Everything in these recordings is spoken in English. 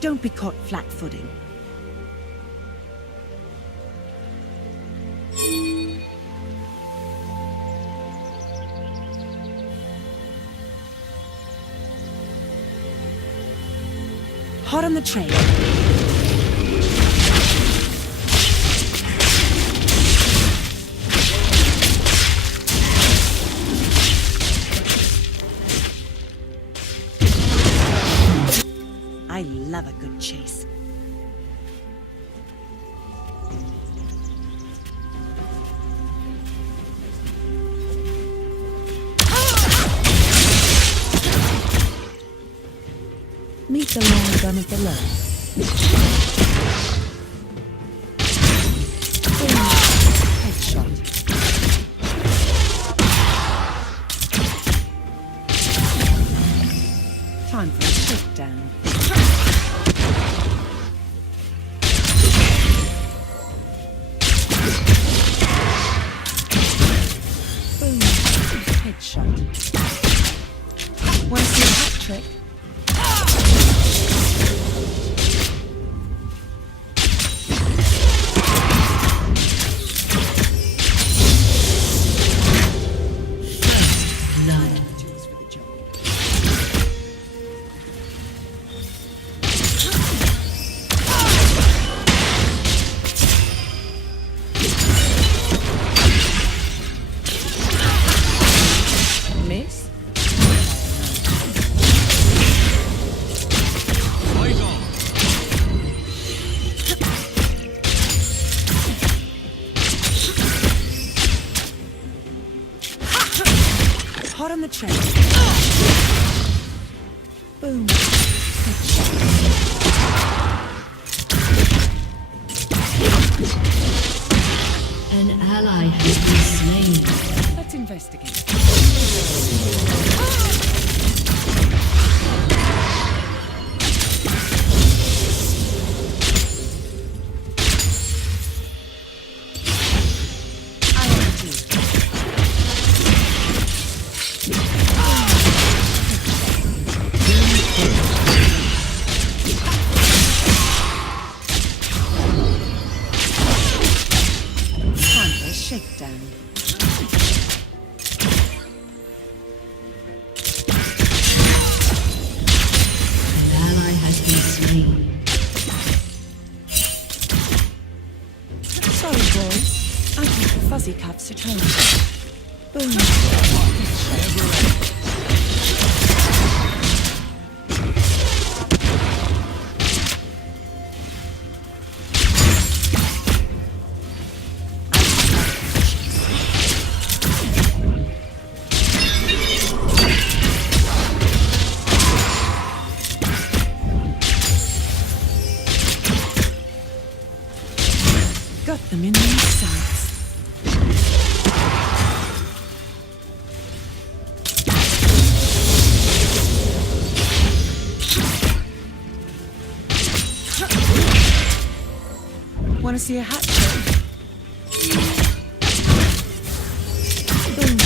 Don't be caught flat-footing. Hot on the trail. I love a good chase. Meet the long gun of the low. Headshot. Time for a shakedown. Boom. Headshot. Want to see a hat trick? Hot on the trail. Boom. An ally has been slain. Let's investigate. Shakedown. An ally has been slain. Sorry, boys. I keep the fuzzy cups at home. Boom. Got them in their sights. Want to see a hat trick? Boom.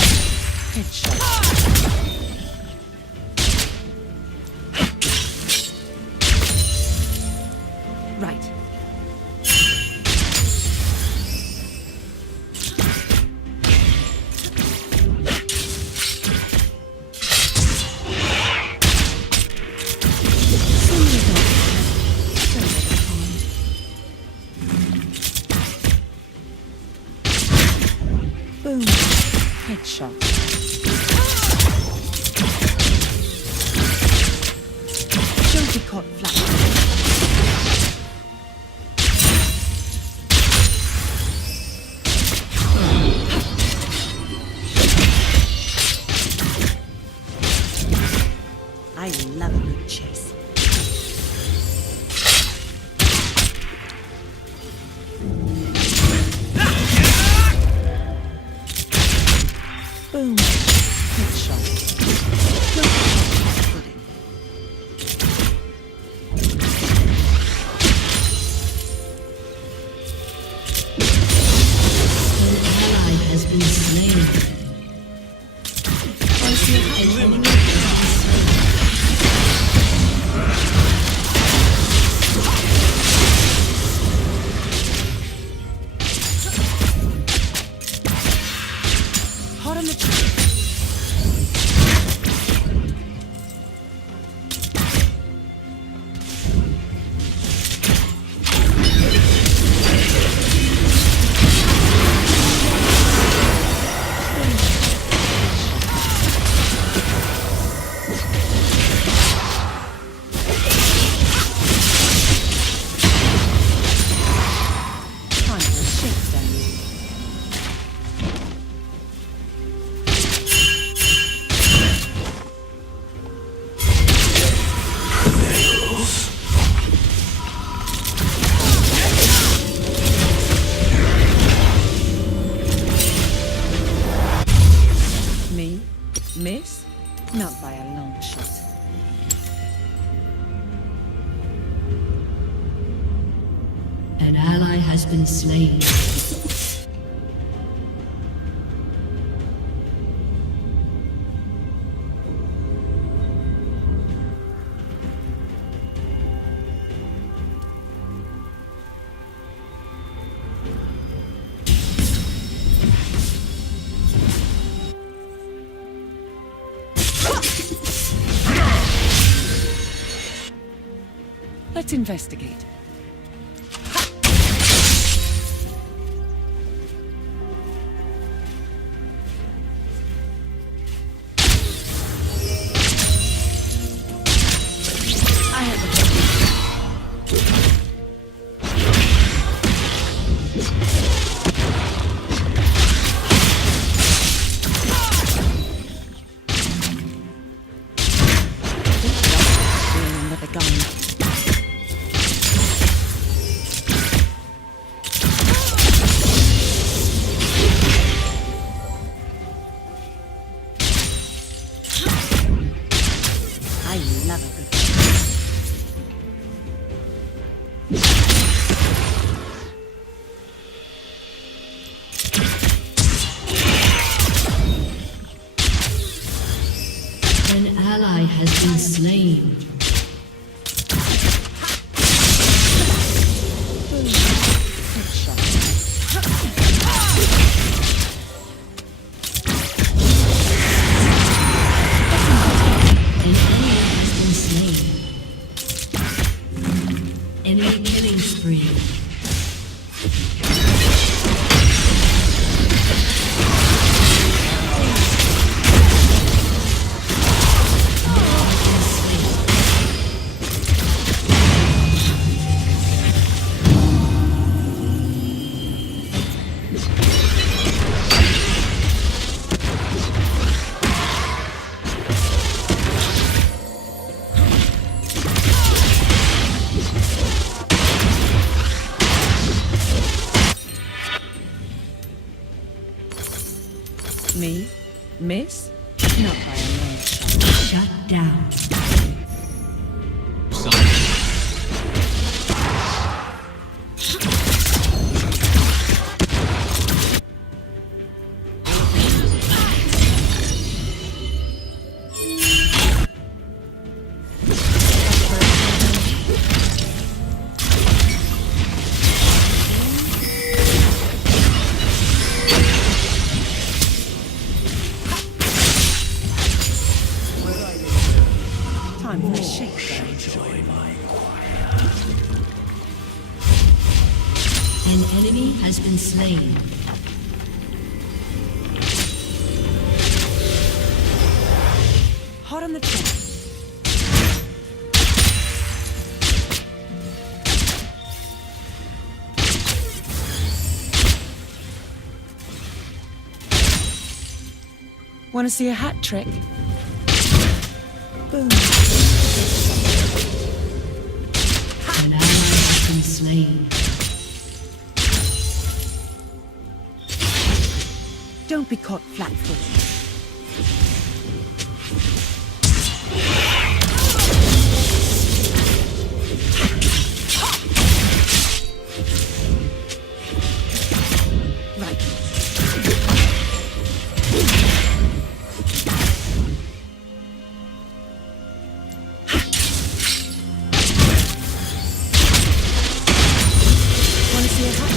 Headshot. Right. Boom. Headshot. Don't be caught flat. I love a good chase. Boom. Headshot. An ally has been slain. has been slain. Let's investigate. I have a with a gun. I love a good An ally has been slain. Enemy killing spree. Me? Miss? Not by a long shot. Shut down. Time for a shakedown. An enemy has been slain. Hot on the track. Want to see a hat trick? Boom. An ally has been slain. Don't be caught flat-footed. Right. Want to see a hat?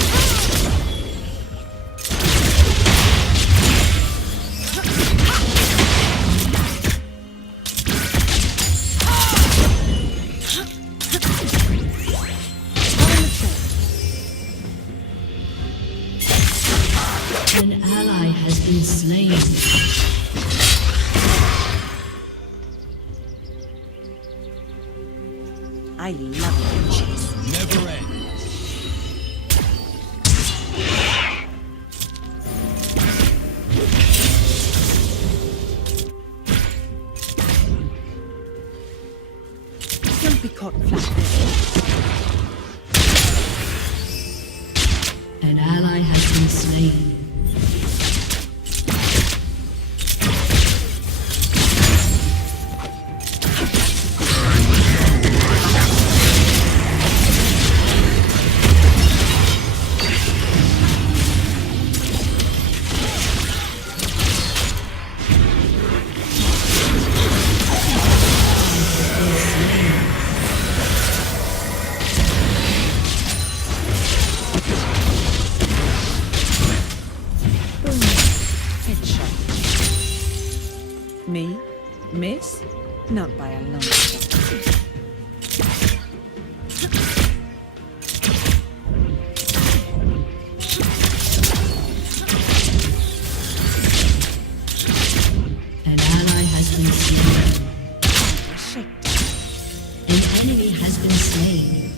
An ally has been slain. I love it. Cheese. Never ends. Don't be caught flat-footed. An ally has been slain. long shot. An ally has been slain. Shake. An enemy has been slain.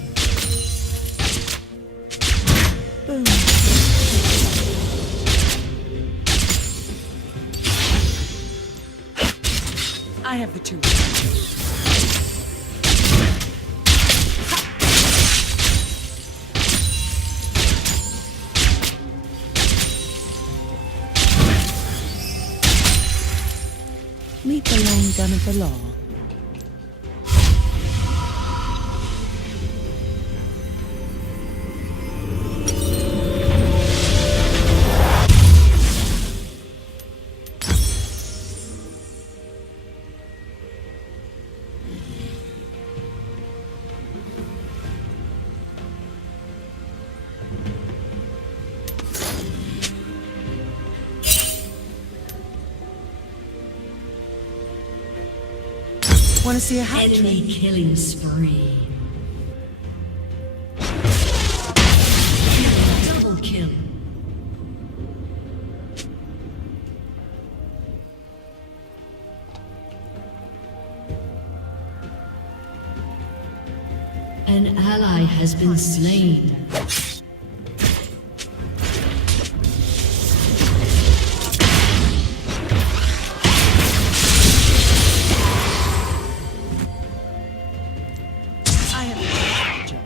Boom. I have the tools. Meet the long gun of the law. Want to see a hat trick? Enemy killing spree. Double kill. An ally has been slain. I have the job.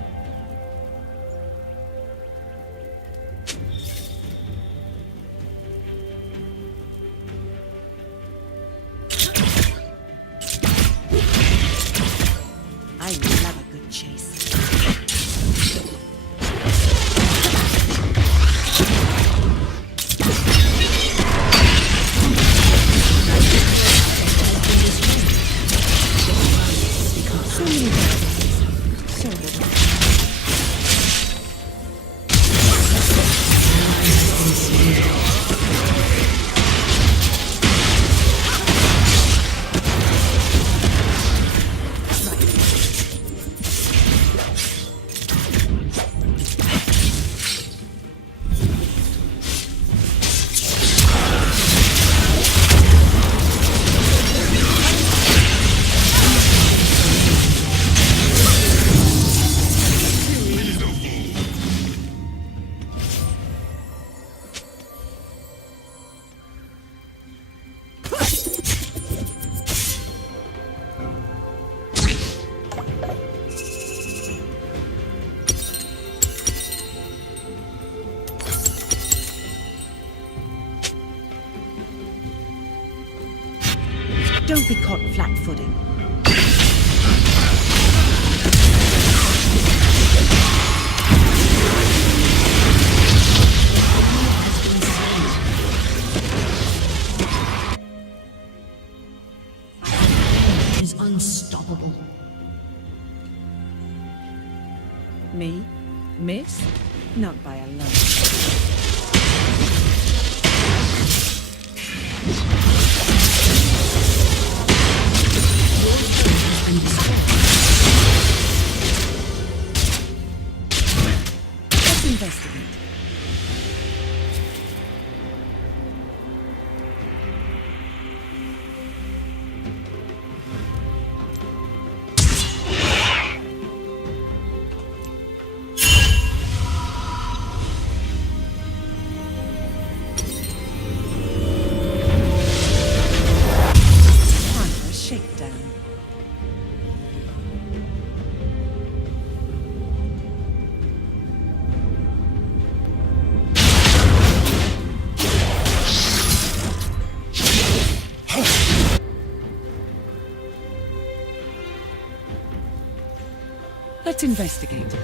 I love a good chase. So many things. So little. Don't be caught flat-footed. Is unstoppable. Me? Miss? Not by a long Let's investigate. Time for a shakedown. Let's investigate.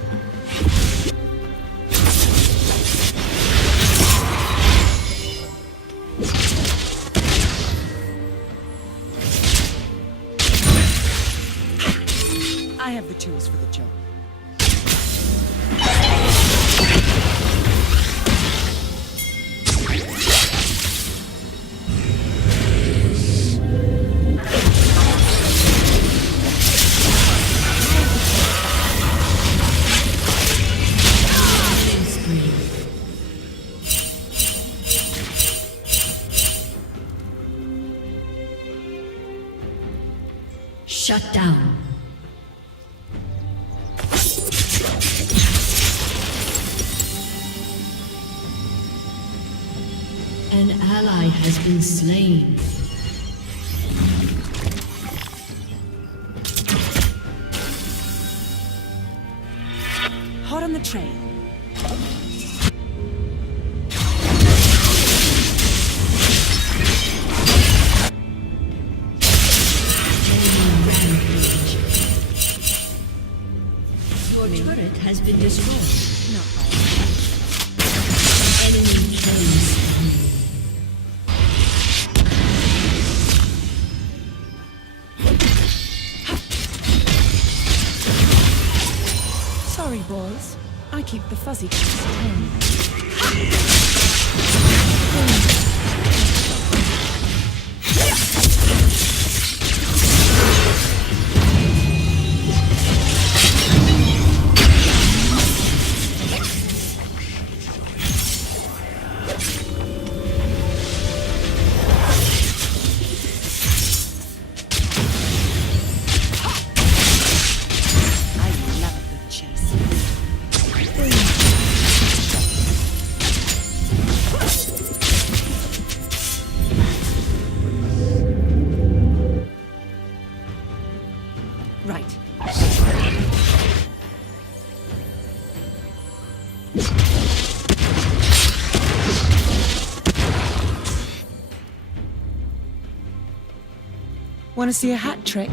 I have the tools for the job. ally has been slain. Hot on the trail. Your turret has been destroyed. Not by Enemy killing spree. Sorry, boys. I keep the fuzzy cats at home. Right. Want to see a hat trick?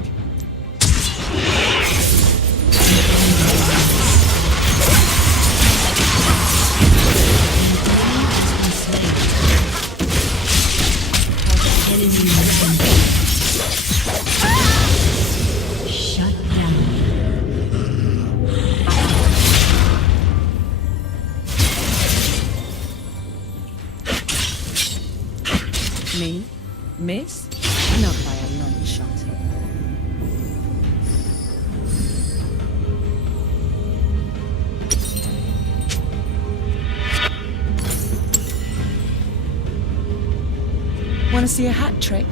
Shut down. Me? Miss? Not by a long shot. Want to see a hat trick?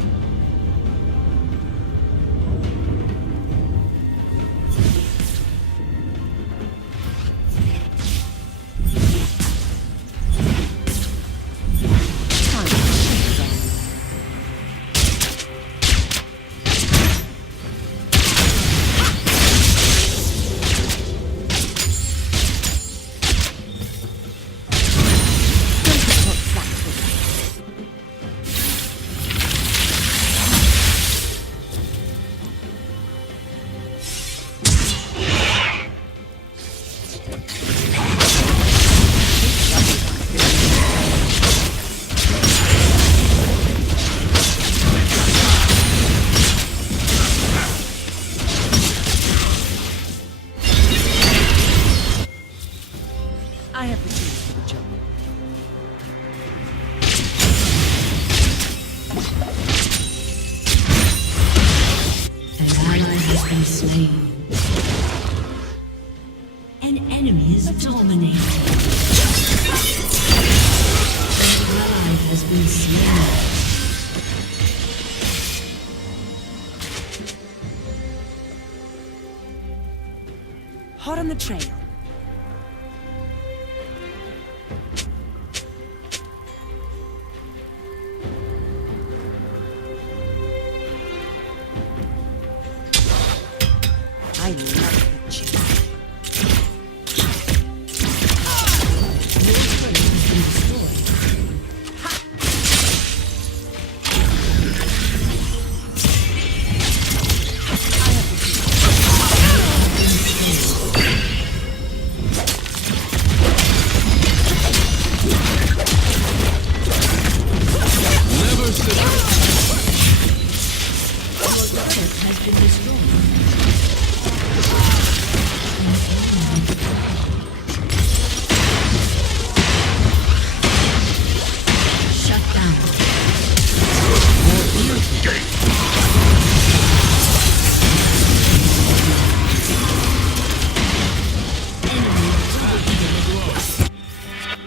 I have the tools for the job. An ally has been slain. An enemy is dominated. An ally has been slain. Hot on the trail. I love the chase.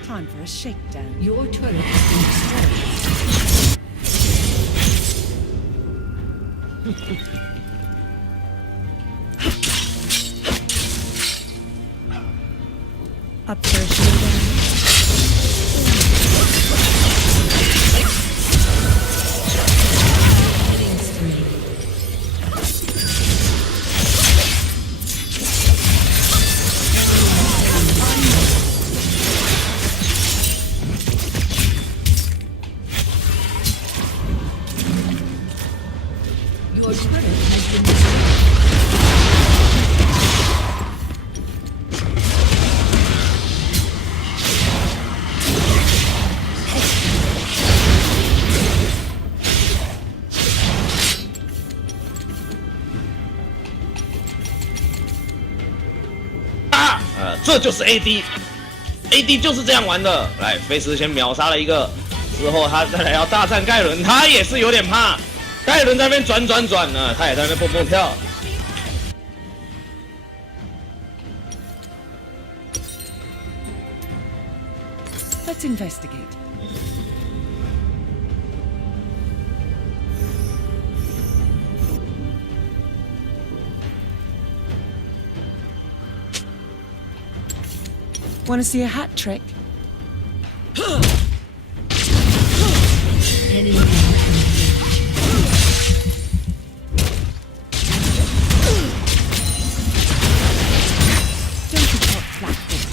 Time for a shakedown. Your turret has been destroyed. Up for a shakedown. 杀！这就是 AD 就是这样玩的。来，菲斯先秒杀了一个，之后他再来要大战盖伦，他也是有点怕。盖伦在那边转呢，他也在那边蹦跳。 Let's investigate. Want to see a hat trick? Enemy Don't be caught flat-footed.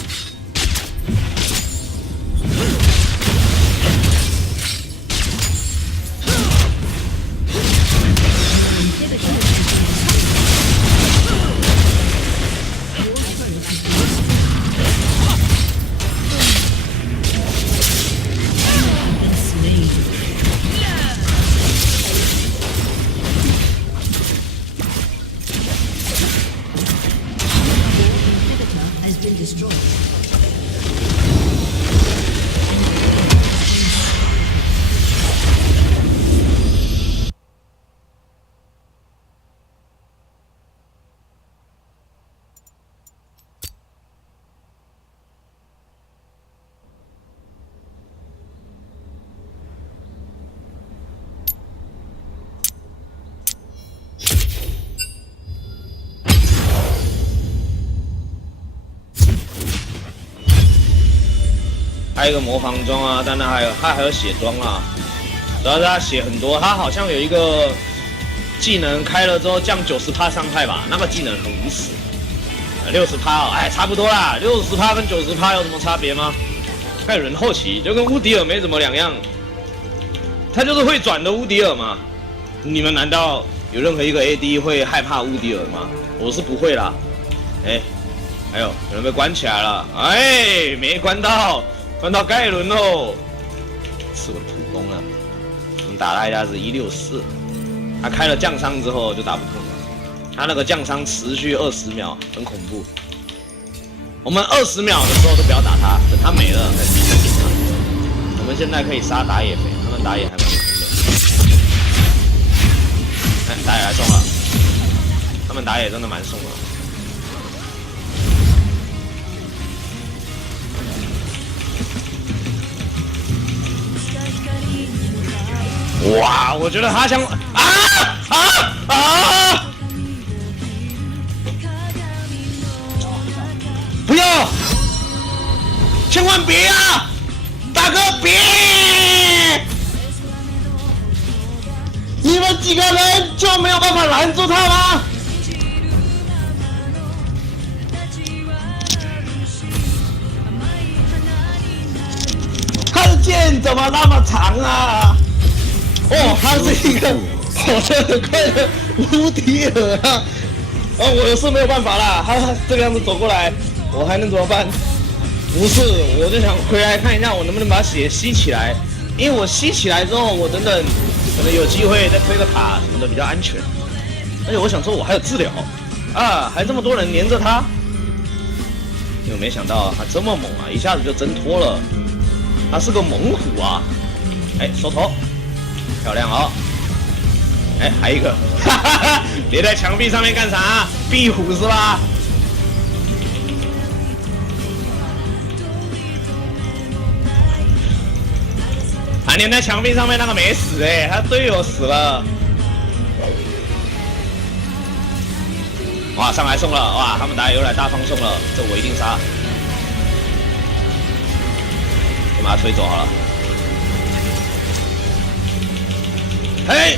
has been destroyed. 还有一个魔防装啊，但他还有血装啊，主要是他血很多，他好像有一个技能开了之后降90%伤害吧，那个技能很无耻，60%哦，哎，差不多啦，60%跟90%有什么差别吗？盖伦后期就跟乌迪尔没怎么两样，他就是会转的乌迪尔嘛。你们难道有任何一个 AD 会害怕乌迪尔吗？我是不会啦。哎，还有人被关起来了，哎，没关到。 关到盖伦喽，是我的土攻啊！我们打他一下是164，他开了降伤之后就打不痛了。他那个降伤持续20秒，很恐怖。我们20秒的时候都不要打他，等他没了再继续顶他。我们现在可以杀打野肥，他们打野还蛮坑的。哎，打野来送了，他们打野真的蛮送的。 哇，我觉得他想不要，千万别啊，大哥别！你们几个人就没有办法拦住他吗？他的剑怎么那么长啊？ 哦，他是一个跑得很快的乌迪尔啊！哦，我是没有办法啦，他这个样子走过来，我还能怎么办？不是，我就想回来看一下我能不能把血吸起来，因为我吸起来之后，我等等可能有机会再推个塔什么的比较安全。而且我想说，我还有治疗啊，还这么多人黏着他，结果没想到他这么猛啊，一下子就挣脱了。他是个猛虎啊！哎，收头。 漂亮哦！哎，还一个，哈哈哈！别在墙壁上面干啥？壁虎是吧？他连在墙壁上面那个没死哎，他队友死了。哇，上来送了！哇，他们打野又来大放送了，这我一定杀。先把他推走好了。 嘿，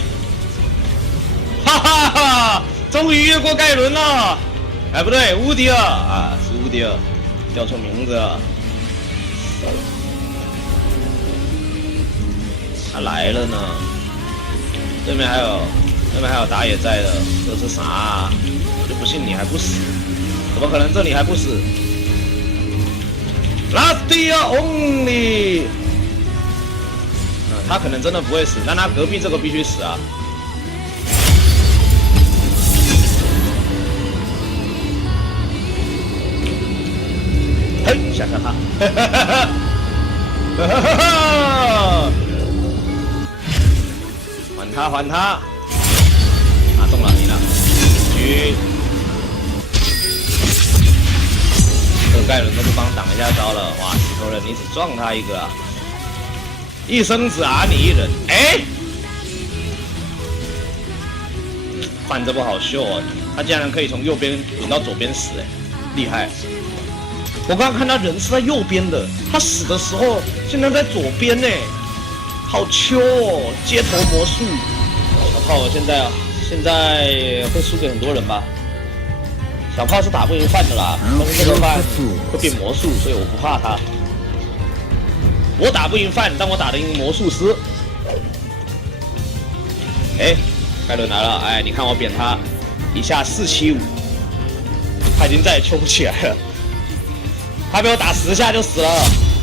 哈哈哈！终于越过盖伦了。哎，不对，乌迪尔啊，是乌迪尔，叫错名字了。他来了呢。对面还有打野在的，这是啥啊？我就不信你还不死，怎么可能这里还不死 ？Last year only。 他可能真的不会死，但他隔壁这个必须死啊！吓吓他。还他还他！啊，中了，赢了。狙。这个盖伦都不帮挡一下招了，哇！石头人，你只撞他一个啊！一生只阿你一人，哎！范这不好秀哦，他竟然可以从右边滚到左边死，哎，厉害！我刚刚看他人是在右边的，他死的时候现在在左边呢，好秋哦！街头魔术，小炮现在会输给很多人吧？小炮是打不赢范的啦，但是这个范会变魔术，所以我不怕他。我打不赢范，但我打得赢魔术师。哎，盖伦来了，哎，你看我扁他一下475，他已经再也抽不起来了。他被我打10下就死了，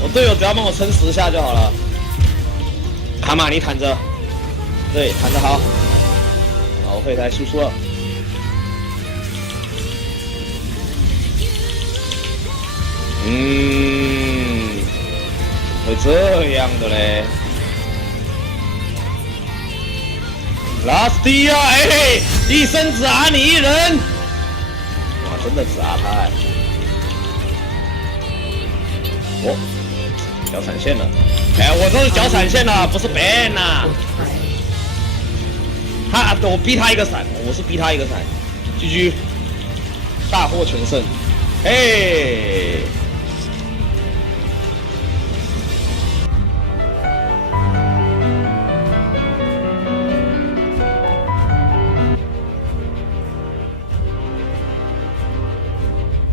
我队友只要帮我撑10下就好了。卡玛，你坦着，对，坦着好。好，会台输出了。会这样的嘞？拉斯蒂亚，哎，一生只阿你一人。哇，真的只阿他哎。哦，脚闪现了。哎，我这是脚闪现了，不是 ban 呐。我逼他一个闪，我是逼他一个闪。GG， 大获全胜。嘿。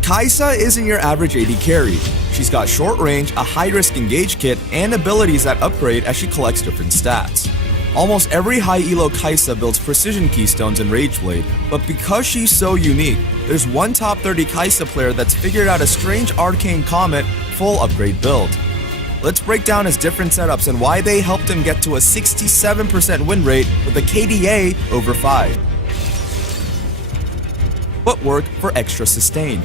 Kai'Sa isn't your average AD carry. She's got short range, a high-risk engage kit, and abilities that upgrade as she collects different stats. Almost every high elo Kai'Sa builds precision keystones and Rageblade, but because she's so unique, there's one top 30 Kai'Sa player that's figured out a strange Arcane Comet full upgrade build. Let's break down his different setups and why they helped him get to a 67% win rate with a KDA over 5. Footwork for extra sustain.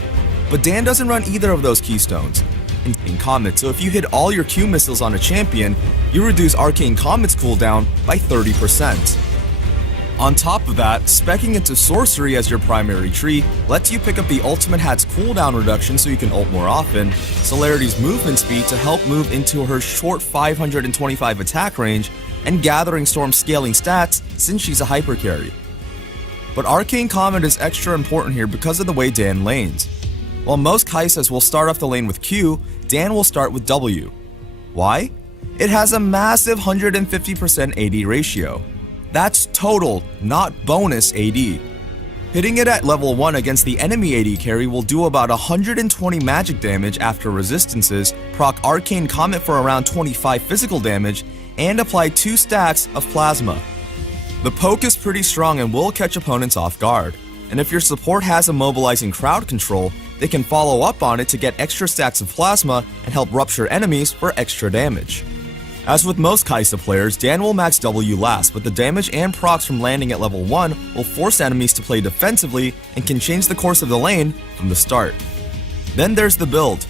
But Dan doesn't run either of those keystones in Comet, so if you hit all your Q missiles on a champion, you reduce Arcane Comet's cooldown by 30%. On top of that, speccing into Sorcery as your primary tree lets you pick up the Ultimate Hat's cooldown reduction so you can ult more often, Celerity's movement speed to help move into her short 525 attack range, and Gathering Storm's scaling stats since she's a hyper carry. But Arcane Comet is extra important here because of the way Dan lanes. While most Kai'Sas will start off the lane with Q, Dan will start with W. Why? It has a massive 150% AD ratio. That's total, not bonus AD. Hitting it at level 1 against the enemy AD carry will do about 120 magic damage after resistances, proc Arcane Comet for around 25 physical damage, and apply 2 stacks of Plasma. The poke is pretty strong and will catch opponents off guard. And if your support has immobilizing crowd control, they can follow up on it to get extra stacks of Plasma and help rupture enemies for extra damage. As with most Kai'Sa players, Dan will max W last, but the damage and procs from landing at level 1 will force enemies to play defensively and can change the course of the lane from the start. Then there's the build.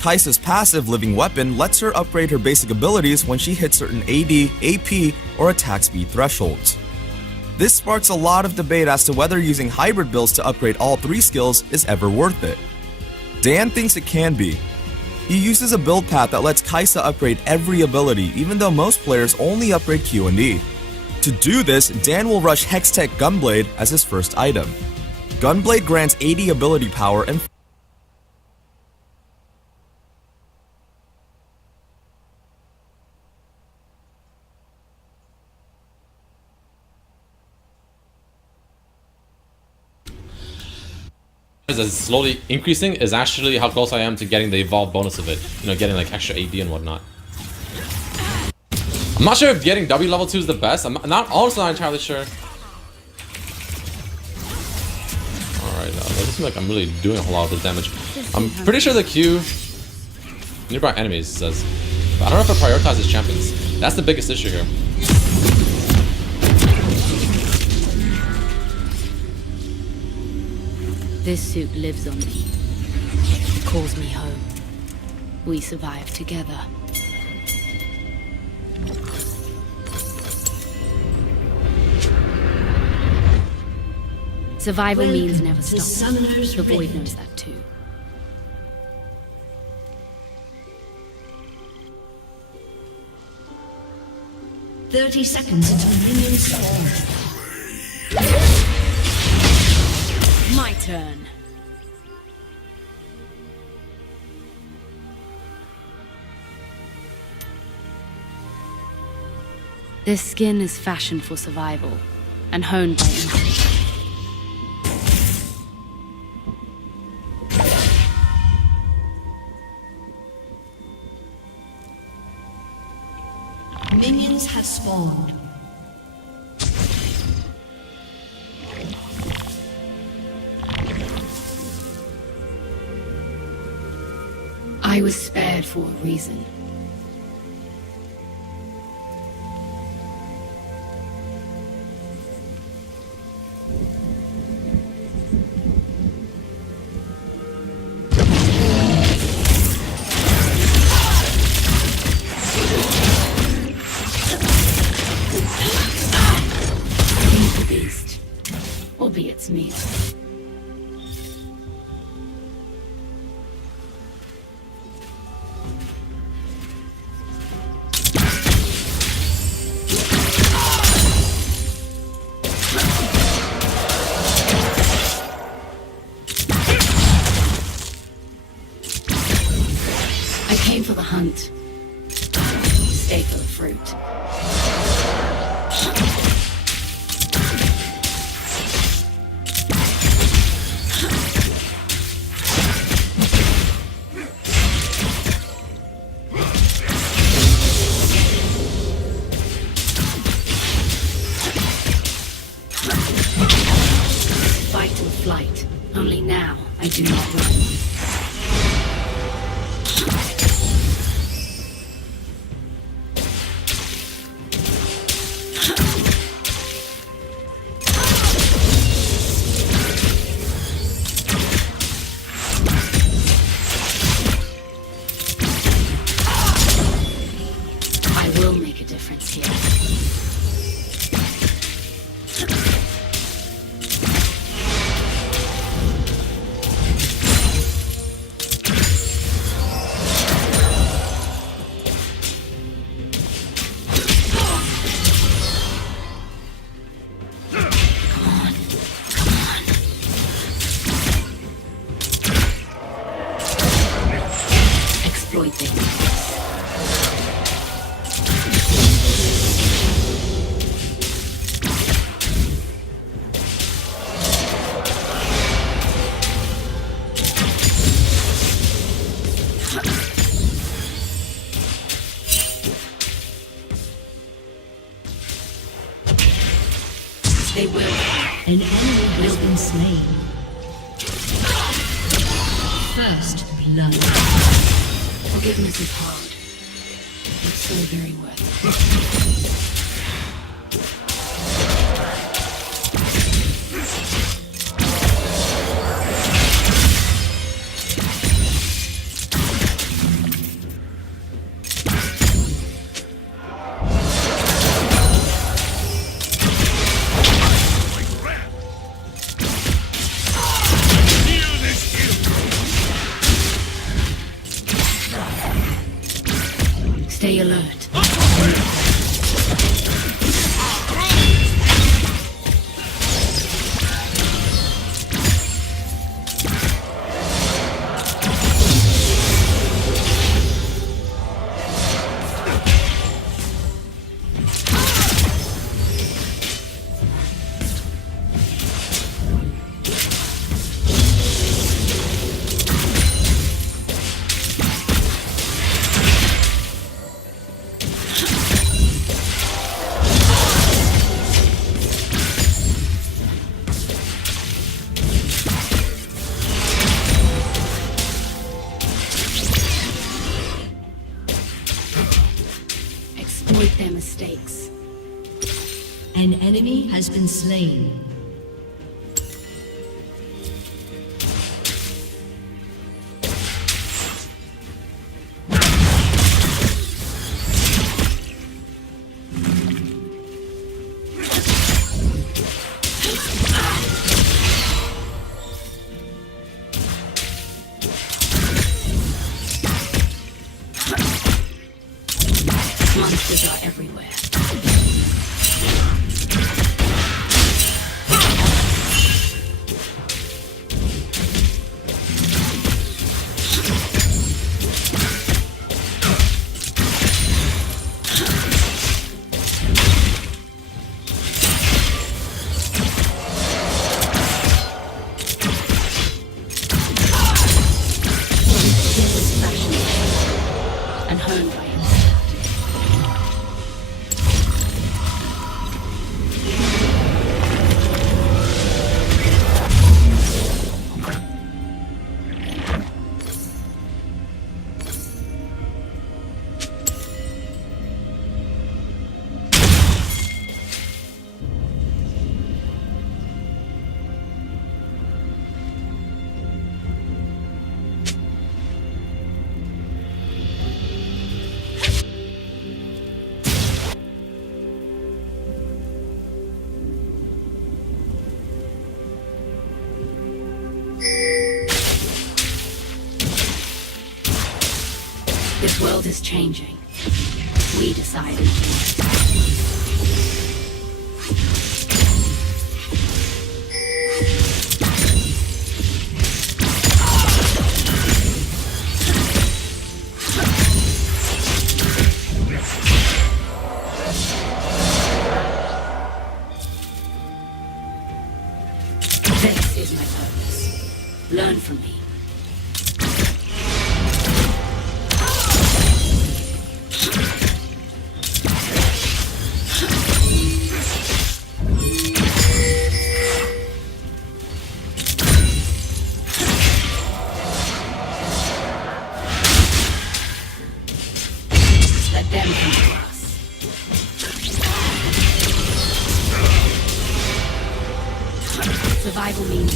Kai'Sa's passive Living Weapon lets her upgrade her basic abilities when she hits certain AD, AP, or attack speed thresholds. This sparks a lot of debate as to whether using hybrid builds to upgrade all 3 skills is ever worth it. Dan thinks it can be. He uses a build path that lets Kai'Sa upgrade every ability, even though most players only upgrade Q and E. To do this, Dan will rush Hextech Gunblade as his first item. Gunblade grants 80 ability power and as slowly increasing is actually how close I am to getting the evolved bonus of it. You know, getting like extra AD and whatnot. I'm not sure if getting W level 2 is the best. I'm also not entirely sure. Alright, it doesn't seem like I'm really doing a whole lot of this damage. I'm pretty sure the Q nearby enemies says. But I don't know if I prioritize his champions. That's the biggest issue here. This suit lives on me. It calls me home. we survive together. Survival means never to stopping. Summoner's The Void Rift. knows that too. Thirty seconds until minions spawn. My turn. This skin is fashioned for survival and honed by instinct. Minions have spawned. I was spared for a reason. Feed the beast, or be its meal. I came for the hunt. Stay for the fruit. Fight and flight. Only now I do not run. I will make a difference here. Exploit them. They will. An enemy has been slain. First blood. Forgiveness is hard. It's so very worth it. Stay alert. Exploit their mistakes. An enemy has been slain. Monsters are everywhere. And honed by instinct. This world is changing. We decided. This is my purpose. Learn from me. Let them come to us. Survival means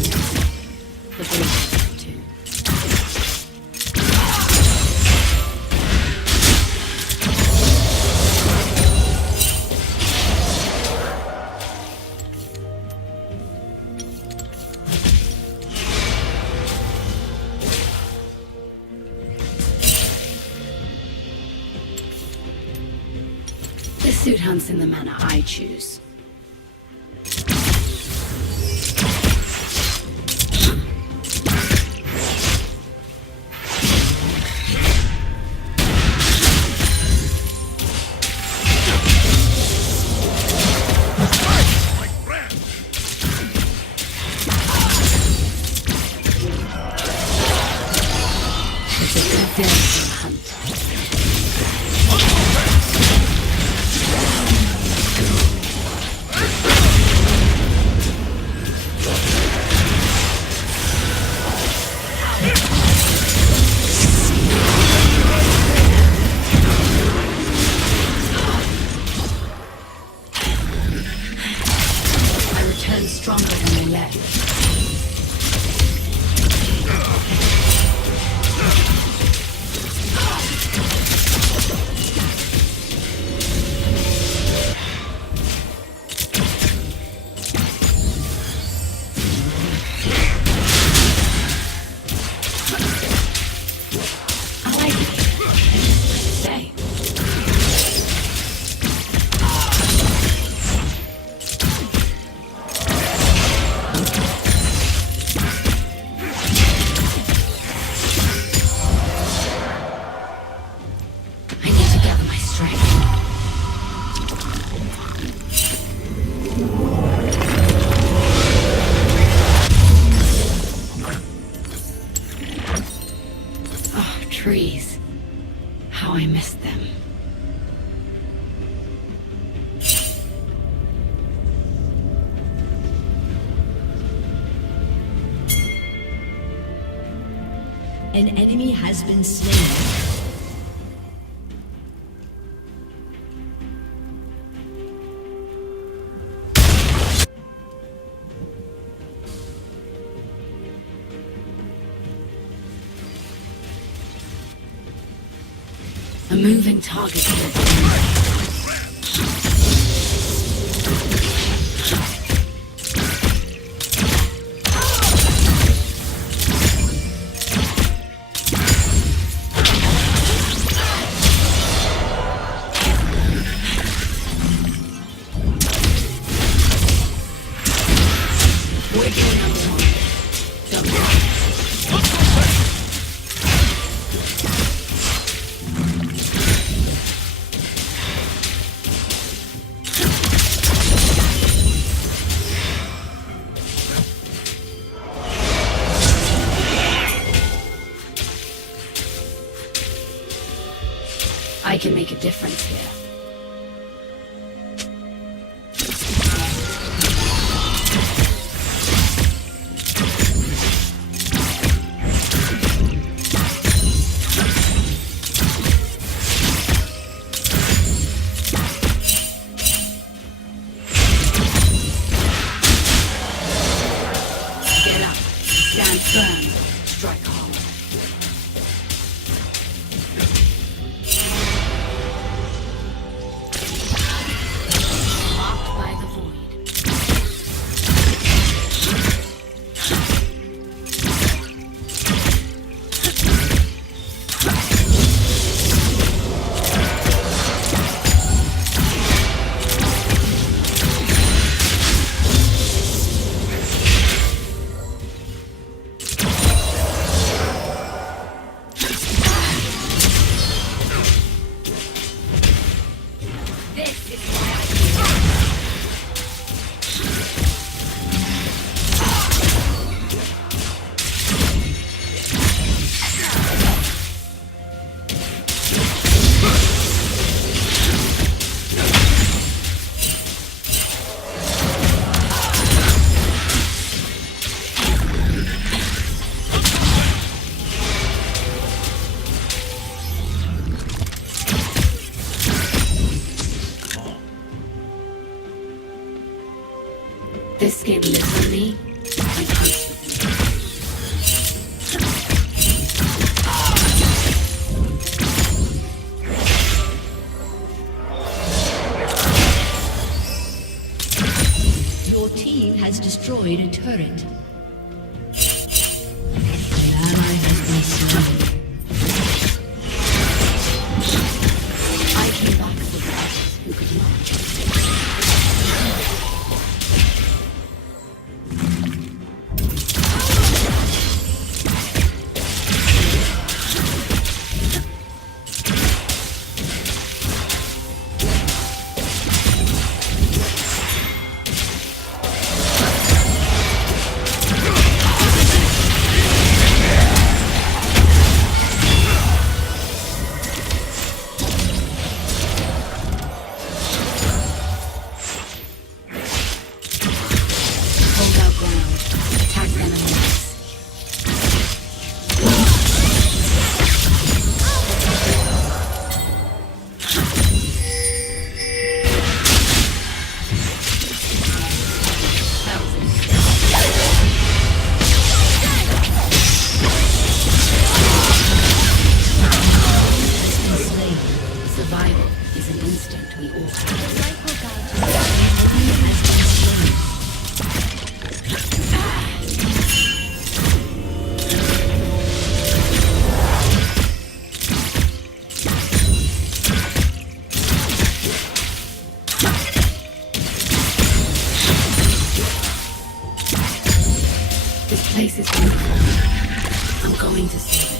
the brave too. This suit hunts in the manner I choose. It's a good day for a hunt. I return stronger than I left. I like it. Stay. I need to gather my strength. Oh, trees. How I miss them. An enemy has been slain. A moving target. I can make a difference here. Get up. Stand firm. Strike hard. Marked by the void. This game lives in me and hunts with me. Your team has destroyed a turret. An ally has been slain. I came back for those who could not. Hold our ground. Attack enemies. Survival is an instinct we all have. This place is beautiful. I'm going to save it.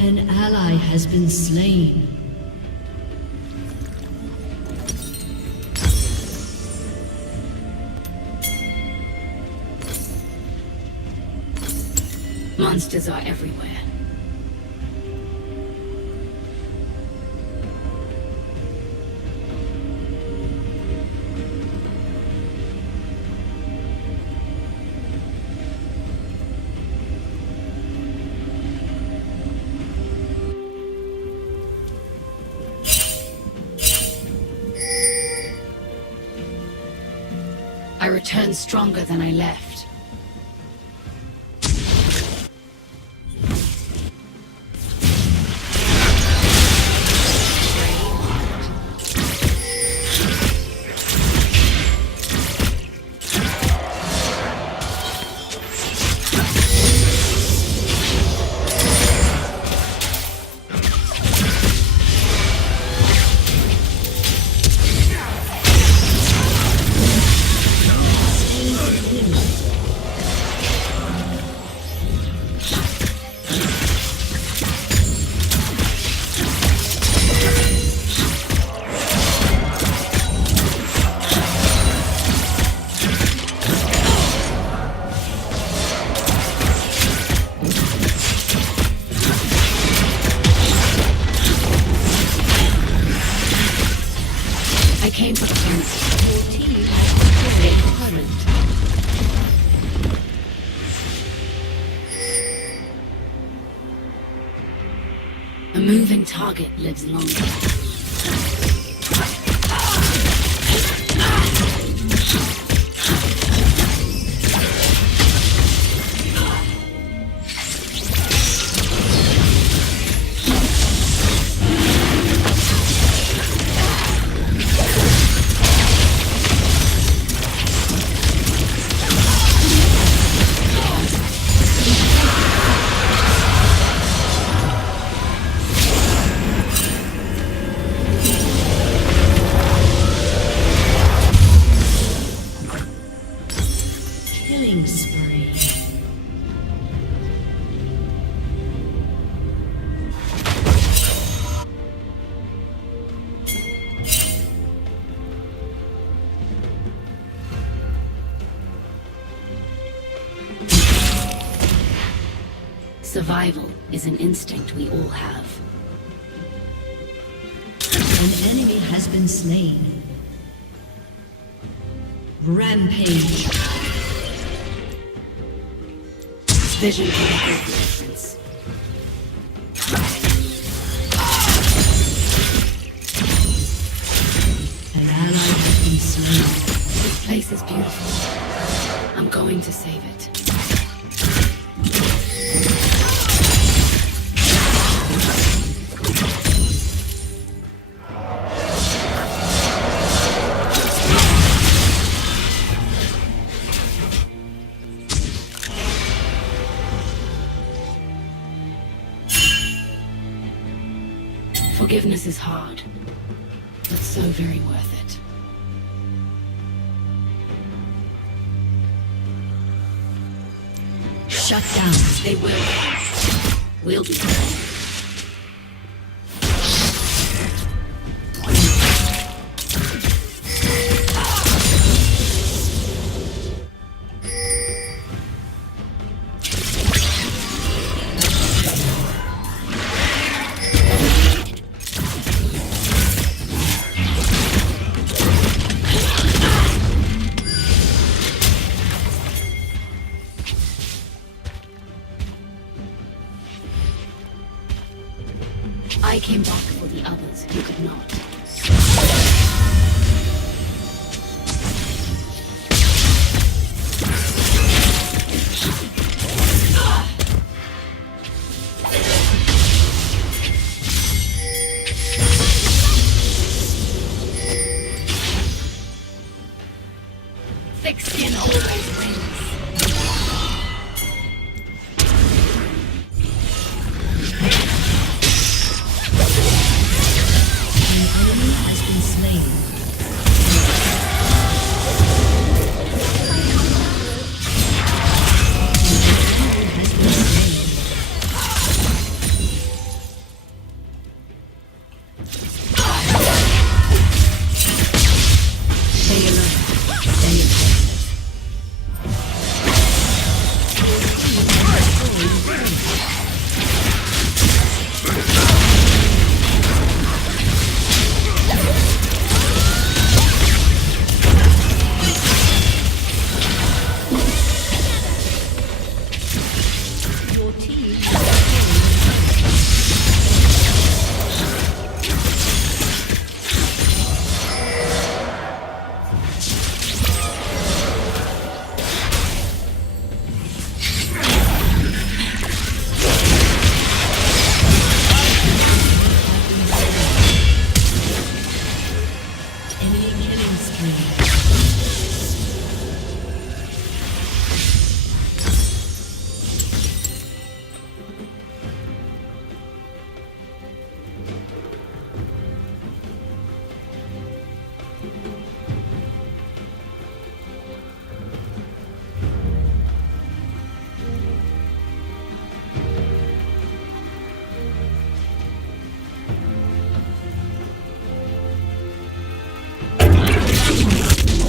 An ally has been slain. Monsters are everywhere. I return stronger than I left. moving target lives longer. Killing spree. Survival is an instinct we all have. An enemy has been slain. Rampage. Vision can make the difference. An ally has been slain. This place is beautiful. I'm going to save it. Forgiveness is hard, but so very worth it. Shut down. They will. We'll be fine. I came back for the others who could not. Thick skin always wins.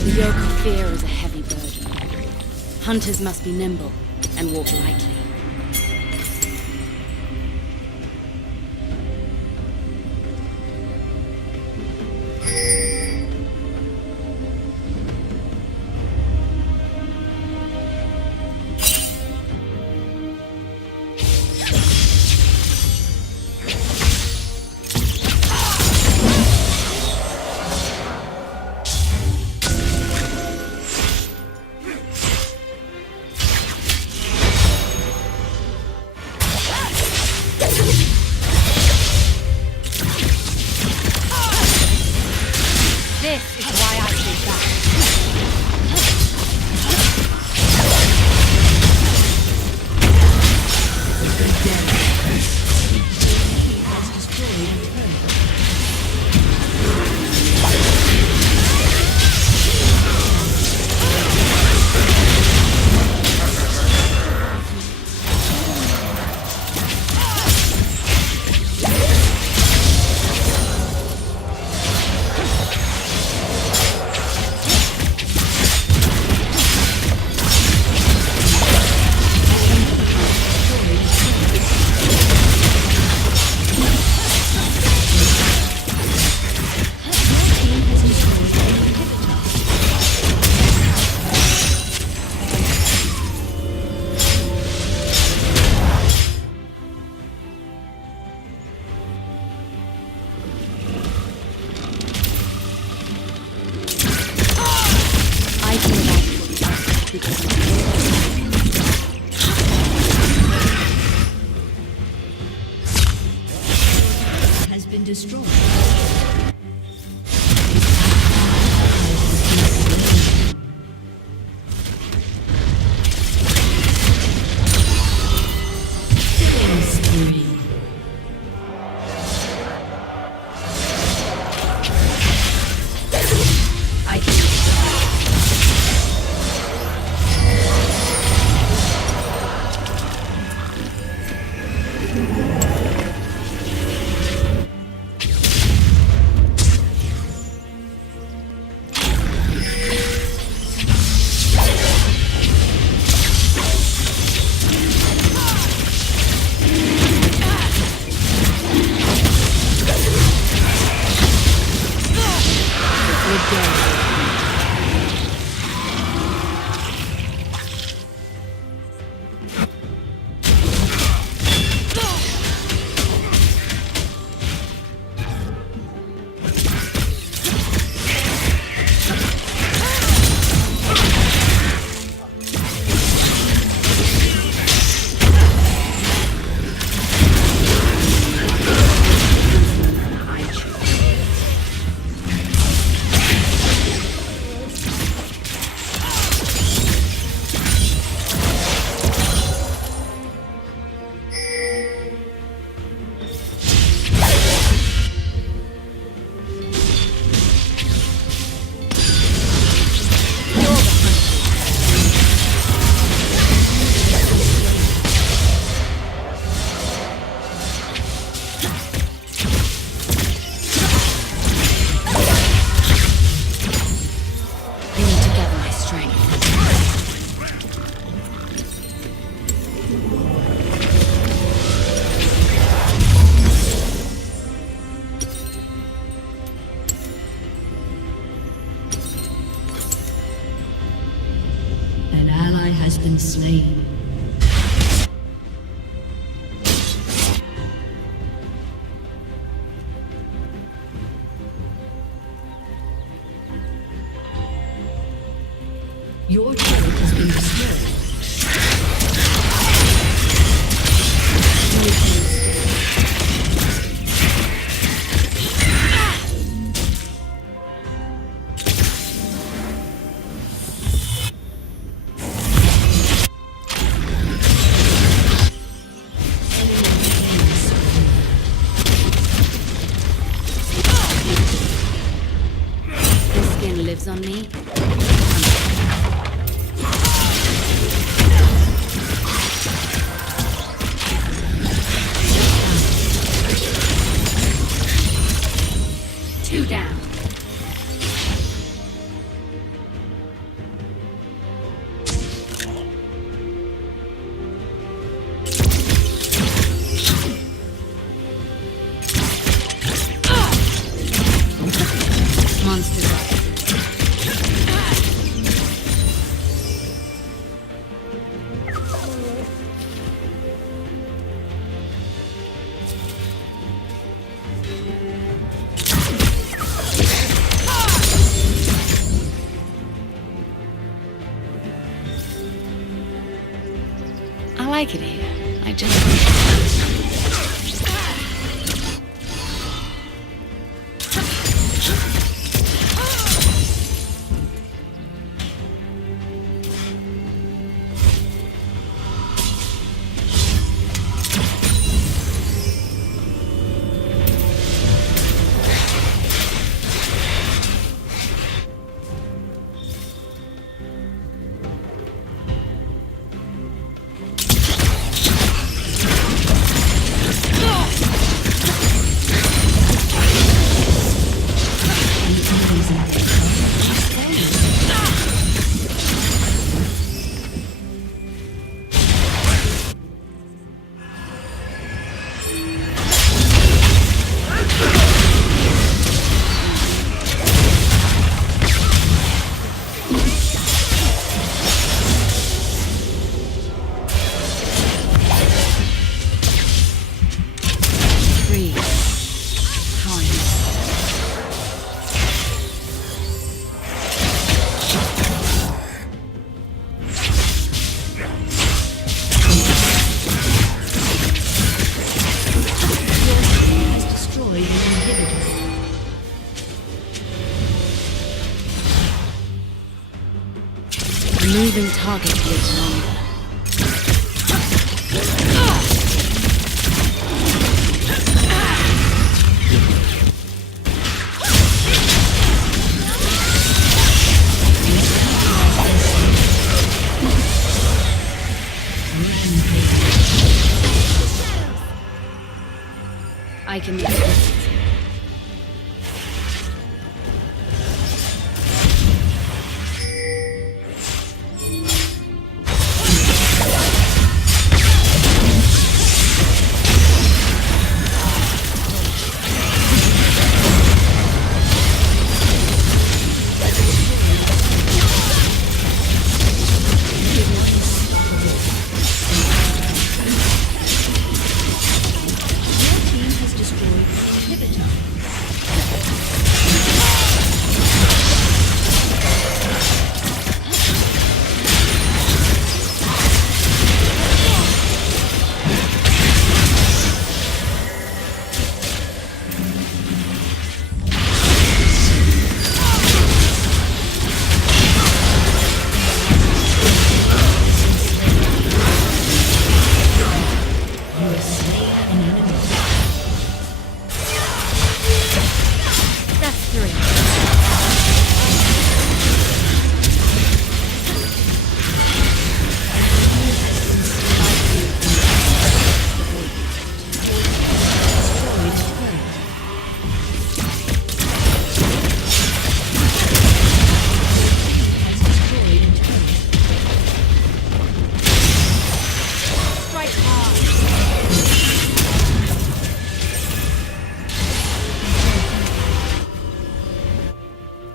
The yoke of fear is a heavy burden. Hunters must be nimble and walk lightly. destroyed. Killing spree. An ally has been slain. Your turret has been destroyed. This skin lives on me. Two down. Monsters up. I like it here. I just... A moving target lives longer. I can make it.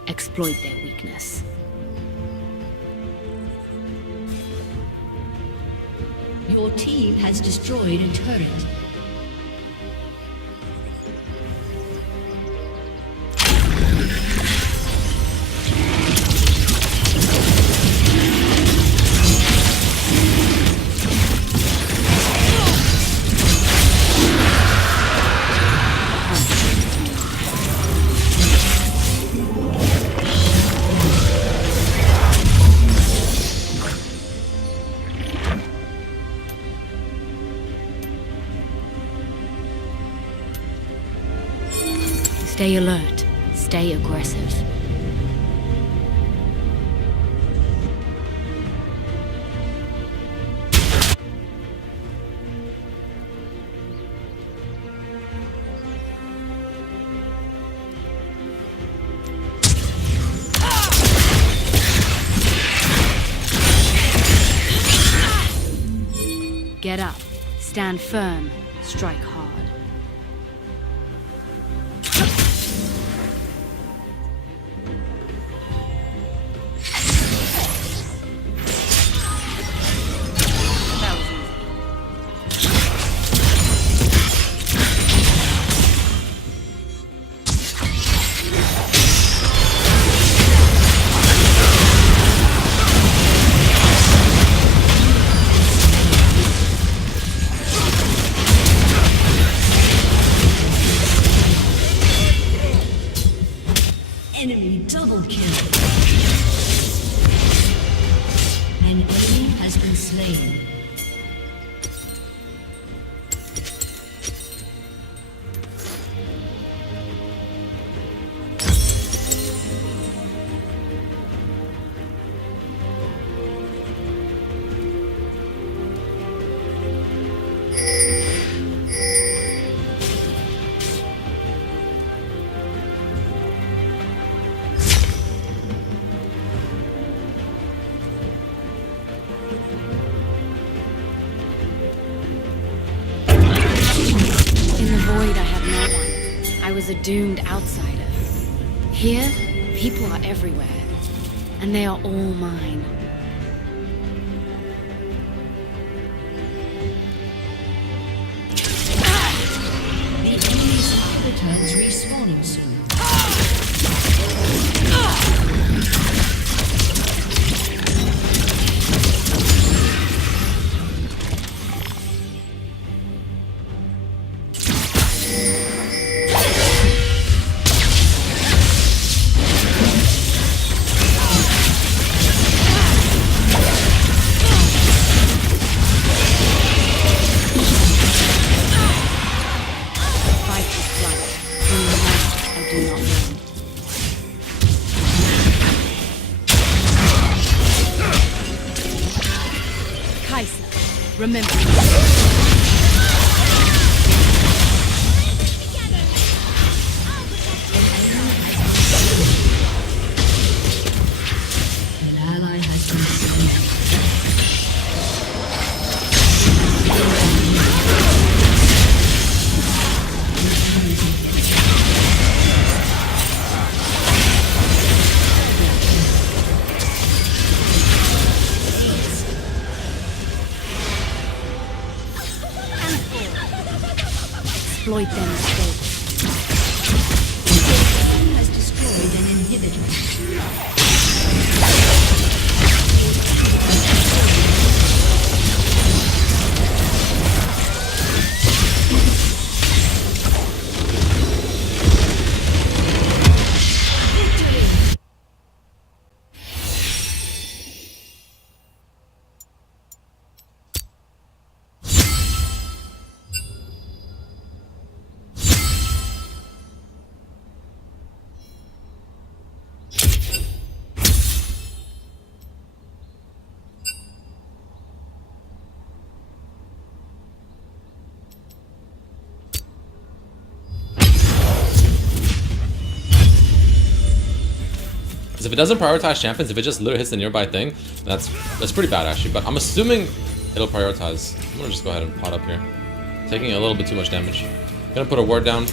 Exploit their weakness. Your team has destroyed a turret. Stay alert. Stay aggressive. Get up. Stand firm. Strike hard. Enemy double kill. An enemy has been slain. I was a doomed outsider. Here, people are everywhere, and they are all mine. The enemy's inhabitants respawning soon. Remember. An ally has been slain. Exploit their mistakes. Has destroyed an inhibitor. Because if it doesn't prioritize champions, if it just literally hits the nearby thing, that's pretty bad actually. But I'm assuming it'll prioritize. I'm gonna just go ahead and pot up here. Taking a little bit too much damage. Gonna put a ward down.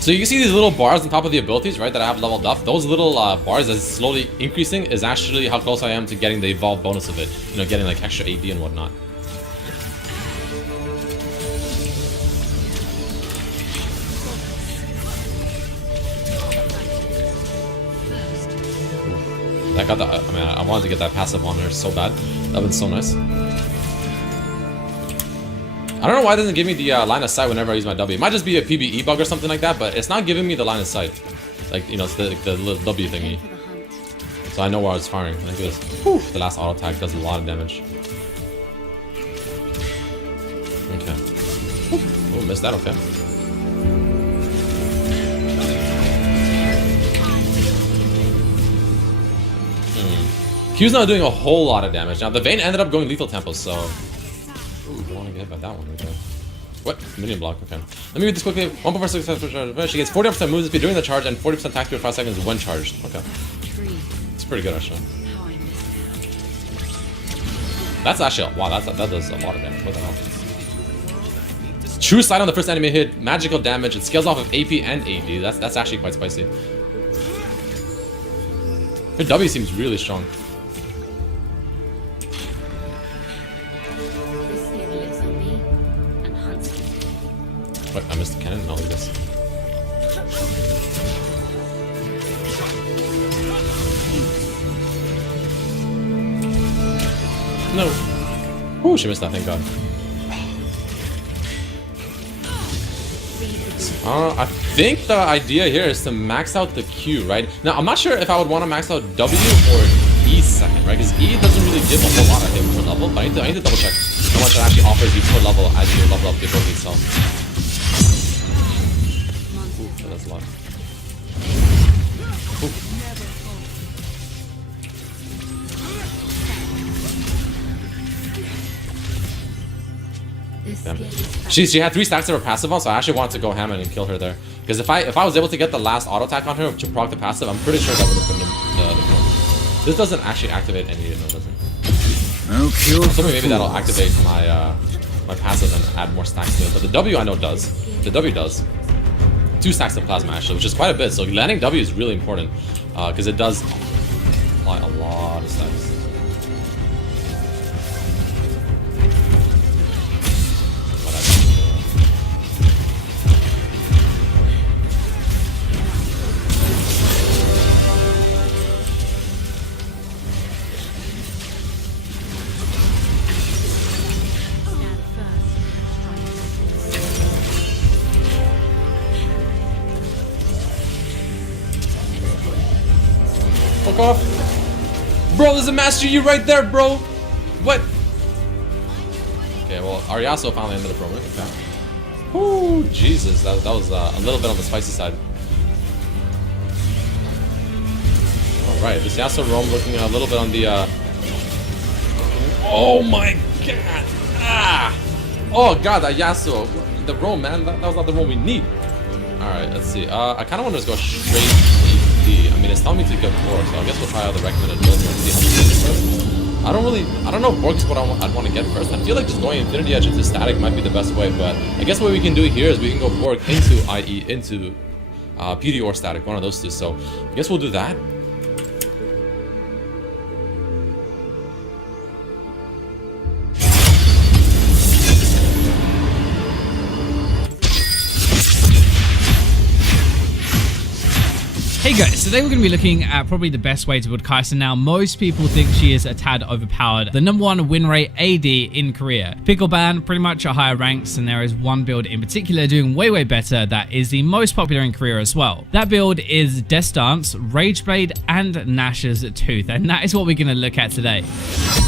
So you can see these little bars on top of the abilities, right, that I have leveled up. Those little bars as slowly increasing is actually how close I am to getting the evolved bonus of it. You know, getting like extra AD and whatnot. I got that. I mean, I wanted to get that passive on her so bad. That would been so nice. I don't know why it doesn't give me the line of sight whenever I use my W. It might just be a PBE bug or something like that, but it's not giving me the line of sight. Like, you know, it's the little W thingy. So I know where I was firing. I think it was, whew, the last auto attack does a lot of damage. Okay. Oh, missed that, okay. Q's not doing a whole lot of damage. Now, the Vayne ended up going lethal tempo, so... Ooh, don't want to get hit by that one. Okay. What? Minion block, okay. Let me read this quickly. 1.46% she gets 40% movement speed during the charge and 40% attack speed for 5 seconds when charged. Okay. It's pretty good, actually. That's actually... Wow, that does a lot of damage. What the hell? True sight on the first enemy hit. Magical damage. It scales off of AP and AD. That's actually quite spicy. Her W seems really strong. What? I missed the cannon? No, this. No. Oh, she missed that, thank god. I think the idea here is to max out the Q, right? Now, I'm not sure if I would want to max out W or E second, right? Because E doesn't really give a whole lot of hit per level, but I need to double check how much it actually offers you per level as you level up the ability itself. Ooh, that's a lot. Ooh. Damn. She had 3 stacks of her passive on, so I actually wanted to go ham and kill her there. Because if I was able to get the last auto attack on her to proc the passive, I'm pretty sure that would have been the kill. This doesn't actually activate any, no, it doesn't. So maybe that'll activate my my passive and add more stacks to it. But the W I know does. The W does. 2 stacks of plasma actually, which is quite a bit. So landing W is really important because it does apply a lot of stacks. Fuck off. Bro, there's a Master Yi right there, bro. What? Okay, well, Ariaso finally ended the promo. Okay. Ooh, Jesus. That was a little bit on the spicy side. Alright, this Yasuo roam looking a little bit on the... Oh my god! Ah! Oh god, that Yasuo. The roam, man. That was not the roam we need. Alright, let's see. I kind of want to just go straight AD. I mean, it's telling me to get Borg, so I guess we'll try out the recommended build here and see how this first. I don't know if Borg is what I'd want to get first. I feel like just going Infinity Edge into static might be the best way, but I guess what we can do here is we can go Borg into IE, into Beauty or static, one of those two. So I guess we'll do that. Hey guys, today we're going to be looking at probably the best way to build Kai'Sa. Now, most people think she is a tad overpowered. The #1 win rate AD in Korea. Pick or ban, pretty much at higher ranks, and there is one build in particular doing way better that is the most popular in Korea as well. That build is Death Dance, Rageblade, and Nash's Tooth, and that is what we're going to look at today.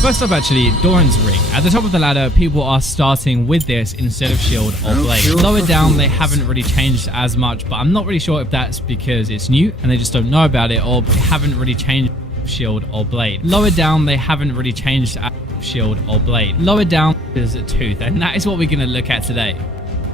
First up, actually, Doran's Ring. At the top of the ladder, people are starting with this instead of Shield or Blade. Lower down, they haven't really changed as much, but I'm not really sure if that's because it's new and they just don't know about it, or haven't really changed Shield or Blade. Lower down, they haven't really changed Shield or Blade. Lower down is Tooth, and that is what we're going to look at today.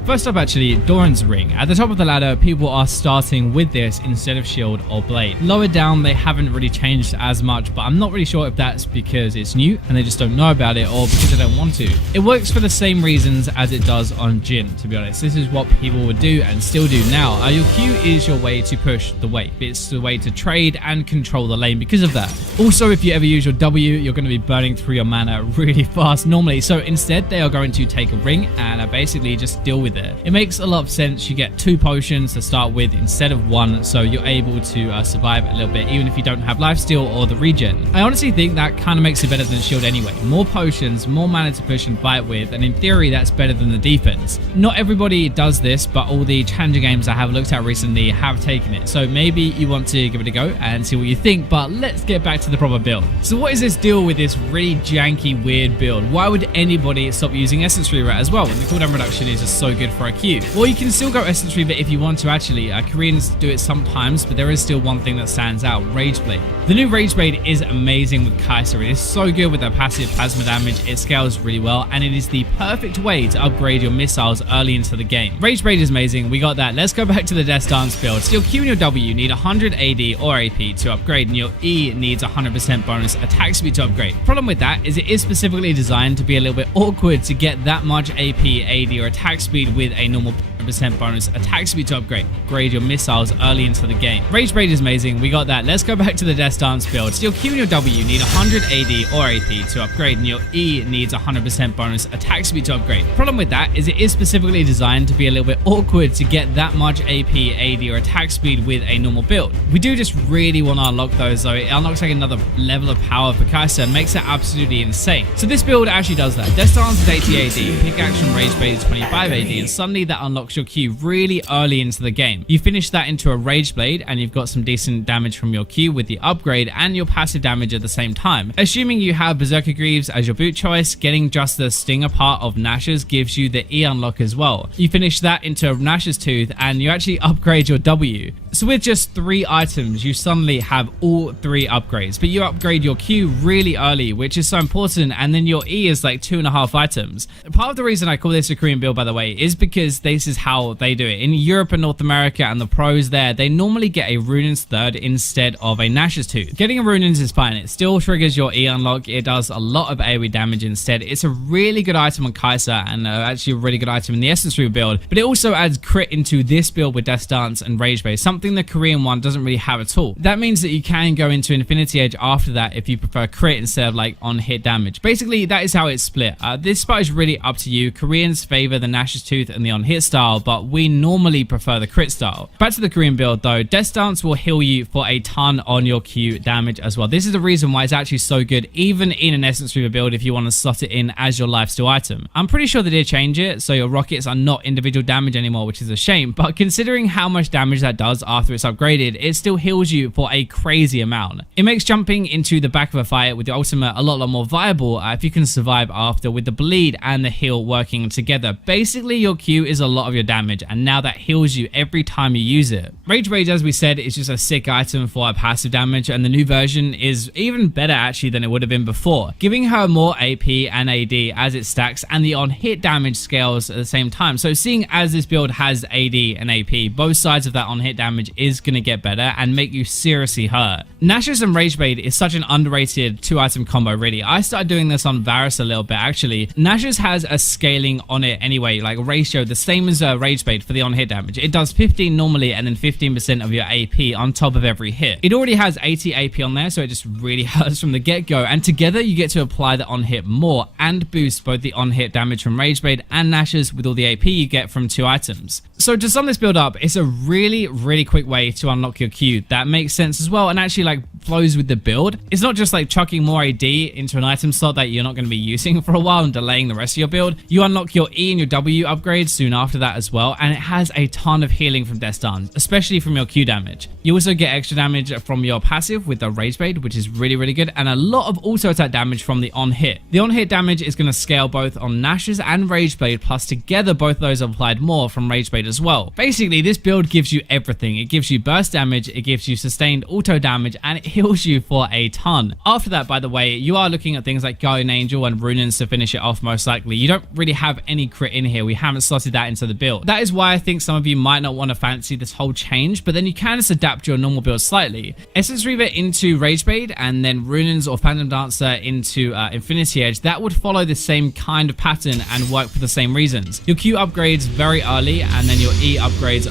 First up, actually, Doran's Ring. At the top of the ladder, people are starting with this instead of Shield or Blade. Lower down, they haven't really changed as much, but I'm not really sure if that's because it's new and they just don't know about it, or because they don't want to. It works for the same reasons as it does on Jhin, to be honest. This is what people would do and still do now. Your Q is your way to push the wave. It's the way to trade and control the lane because of that. Also, if you ever use your W, you're going to be burning through your mana really fast normally. So instead, they are going to take a ring and basically just deal with it. It makes a lot of sense. You get 2 potions to start with instead of 1, so you're able to survive a little bit even if you don't have lifesteal or the regen. I honestly think that kind of makes it better than Shield anyway. More potions, more mana to push and fight with, and in theory that's better than the defense. Not everybody does this, but all the challenger games I have looked at recently have taken it, so maybe you want to give it a go and see what you think. But let's get back to the proper build. So what is this deal with this really janky weird build? Why would anybody stop using Essence Reaver as well when the cooldown reduction is just so good for a Q? Well, you can still go Essence Reaver if you want to actually. Koreans do it sometimes, but there is still one thing that stands out: Rageblade. The new Rageblade is amazing with Kai'Sa. It is so good with their passive plasma damage, it scales really well, and it is the perfect way to upgrade your missiles early into the game. Rageblade is amazing, we got that. Let's go back to the Death Dance build. So your Q and your W need 100 AD or AP to upgrade, and your E needs 100% bonus attack speed to upgrade. Problem with that is it is specifically designed to be a little bit awkward to get that much AP, AD, or attack speed with a normal 100% bonus attack speed to upgrade your missiles early into the game. Rageblade is amazing, we got that. Let's go back to the Death Dance build. So your Q and your W need 100 AD or AP to upgrade, and your E needs 100% bonus attack speed to upgrade. Problem with that is it is specifically designed to be a little bit awkward to get that much AP, AD, or attack speed with a normal build. We do just really want to unlock those though. It unlocks like another level of power for Kai'Sa and makes it absolutely insane. So this build actually does that. Death Dance is 80 AD, Pick Action Rageblade is 25 AD, and suddenly that unlocks your Q really early into the game. You finish that into a Rageblade and you've got some decent damage from your Q with the upgrade and your passive damage at the same time. Assuming you have Berserker Greaves as your boot choice, getting just the Stinger part of Nash's gives you the E unlock as well. You finish that into Nash's Tooth and you actually upgrade your W. So with just 3 items, you suddenly have all 3 upgrades, but you upgrade your Q really early, which is so important, and then your E is like 2.5 items. Part of the reason I call this a Korean build, by the way, is because this is how they do it. In Europe and North America and the pros there, they normally get a Runin's Third instead of a Nash's Tooth. Getting a Runin's is fine. It still triggers your E unlock. It does a lot of AoE damage instead. It's a really good item on Kai'Sa and actually a really good item in the Essence Reaver build, but it also adds crit into this build with Death Dance and Rageblade, something the Korean one doesn't really have at all. That means that you can go into Infinity Edge after that if you prefer crit instead of like on hit damage. Basically, that is how it's split. This spot is really up to you. Koreans favor the Nash's Tooth and the on hit style, but we normally prefer the crit style. Back to the Korean build though, Death Dance will heal you for a ton on your Q damage as well. This is the reason why it's actually so good even in an Essence Reaver build if you want to slot it in as your lifesteal item. I'm pretty sure they did change it so your rockets are not individual damage anymore, which is a shame, but considering how much damage that does after it's upgraded, it still heals you for a crazy amount. It makes jumping into the back of a fight with your ultimate a lot more viable if you can survive after, with the bleed and the heal working together. Basically, your Q is a lot of your damage, and now that heals you every time you use it. Rage Rage, as we said, is just a sick item for a passive damage, and the new version is even better actually than it would have been before, giving her more AP and AD as it stacks, and the on-hit damage scales at the same time. So seeing as this build has AD and AP, both sides of that on-hit damage is going to get better and make you seriously hurt. Nash's and Rage Blade is such an underrated 2-item combo, really. I started doing this on Varus a little bit, actually. Nash's has a scaling on it anyway, like ratio, the same as Rage Blade for the on-hit damage. It does 15 normally and then 15% of your AP on top of every hit. It already has 80 AP on there, so it just really hurts from the get-go, and together you get to apply the on-hit more and boost both the on-hit damage from Rage Blade and Nash's with all the AP you get from 2 items. So to sum this build up, it's a really quick way to unlock your Q that makes sense as well and actually like flows with the build. It's not just like chucking more AD into an item slot that you're not going to be using for a while and delaying the rest of your build. You unlock your E and your W upgrades soon after that as well, and it has a ton of healing from death stuns, especially from your Q damage. You also get extra damage from your passive with the Rage Blade, which is really good, and a lot of auto attack damage from the on hit. The on hit damage is going to scale both on Nash's and Rage Blade, plus together both of those are applied more from Rage Blade as well. Basically, this build gives you everything. It gives you burst damage, it gives you sustained auto damage, and it heals you for a ton. After that, by the way, you are looking at things like Guardian Angel and Runins to finish it off most likely. You don't really have any crit in here. We haven't slotted that into the build. That is why I think some of you might not want to fancy this whole change, but then you can just adapt your normal build slightly. Essence Reaver into Rage Blade and then Runins or Phantom Dancer into Infinity Edge. That would follow the same kind of pattern and work for the same reasons. Your Q upgrades very early, and then your E upgrades.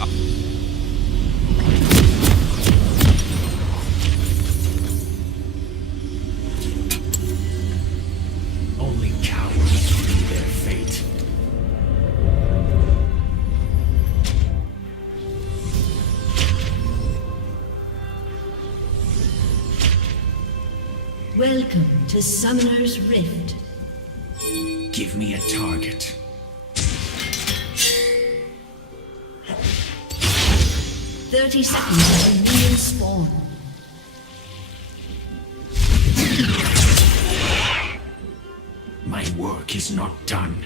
Only cowards meet their fate. Welcome to Summoner's Rift. Give me a target. Thirty seconds until minions spawn. My work is not done.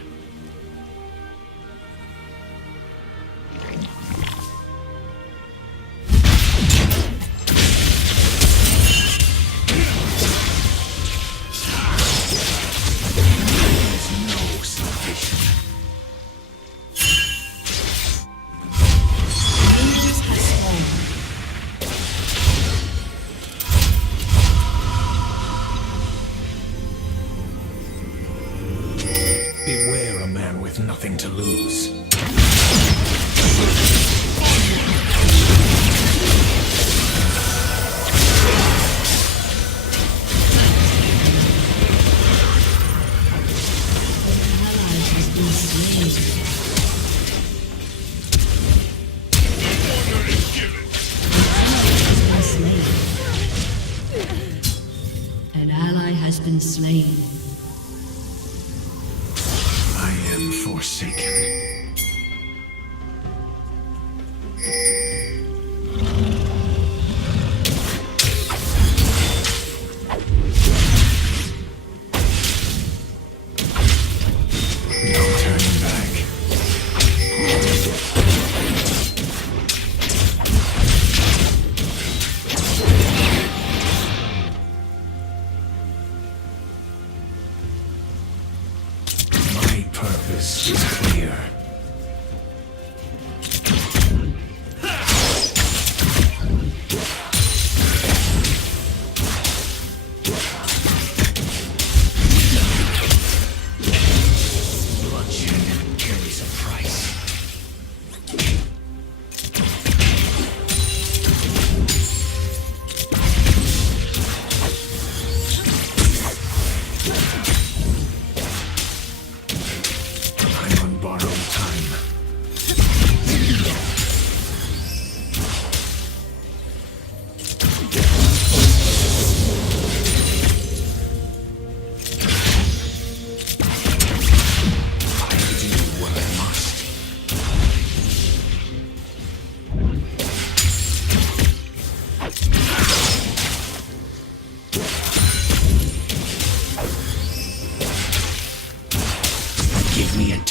Beware a man with nothing to lose. An ally has been slain. I am forsaken. No turning back. My purpose is clear. Bloodshed carries a price. I'm on borrowed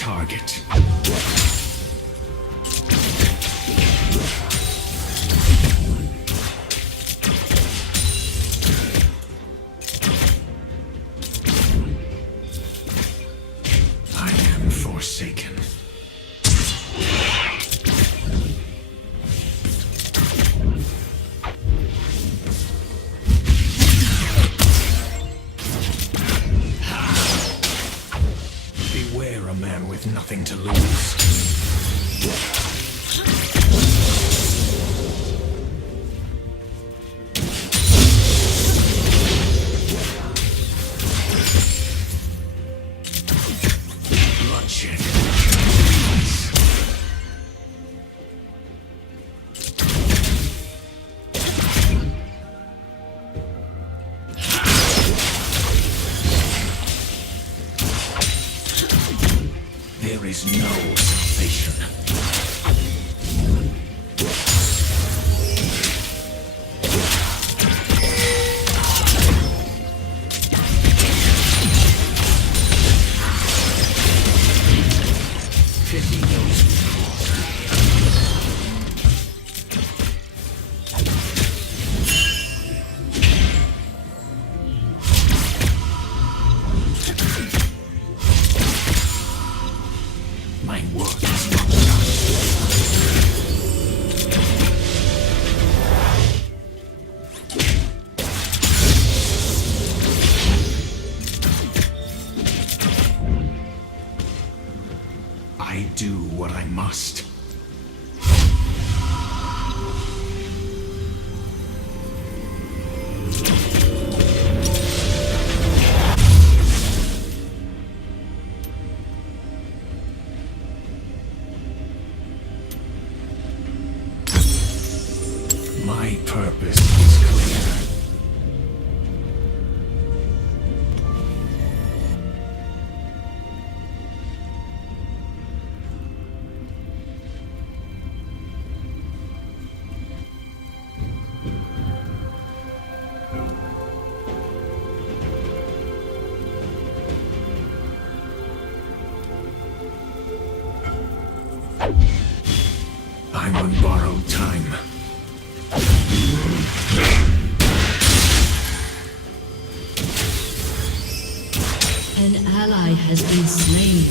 target. I am forsaken. Beware a man with nothing to lose. Bloodshed. There is no salvation. Pity those who cross my work is not done. I do what I must. My purpose is clear. I'm on borrowed time. An ally has been slain.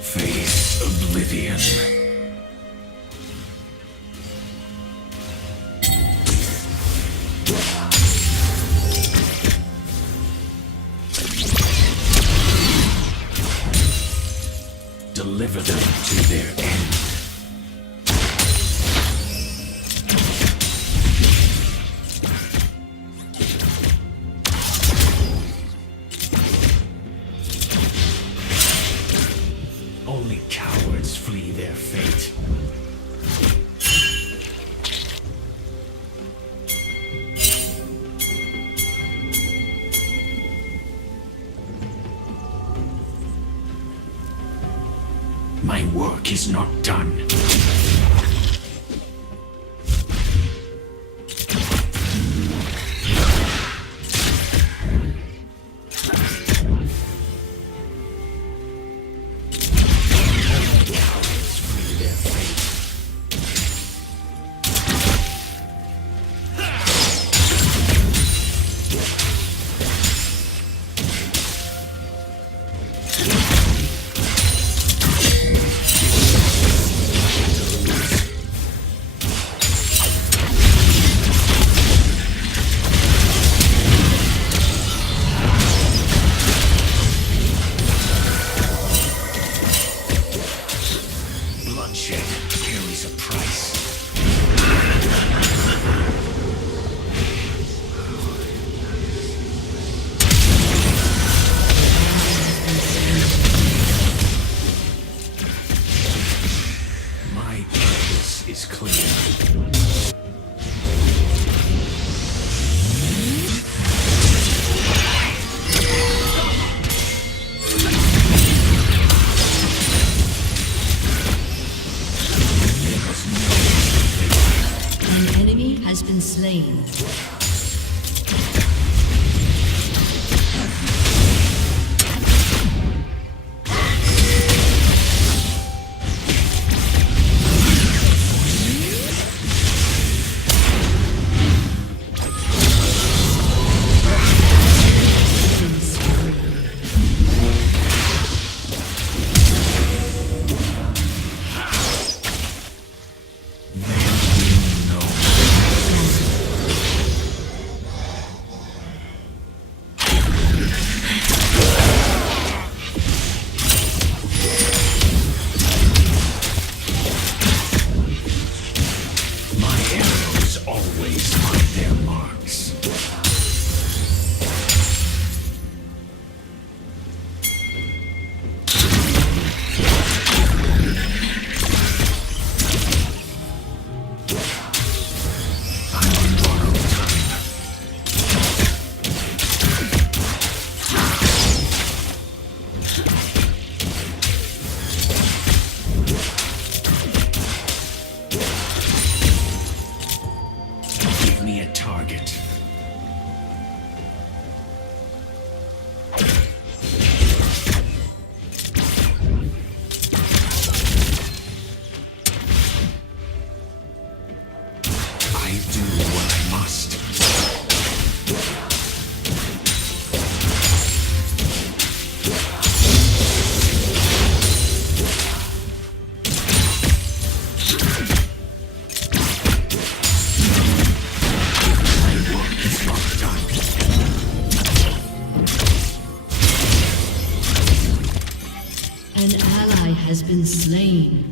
Face oblivion. Deliver them to their end. Only cowards flee their fate. My work is not done. Cowards flee their fate. Bloodshed carries a price. My purpose is clear. An enemy has been slain. Find their marks. I'm on borrowed time. Give me a target. I do what I must. My work is not done. An ally has been slain.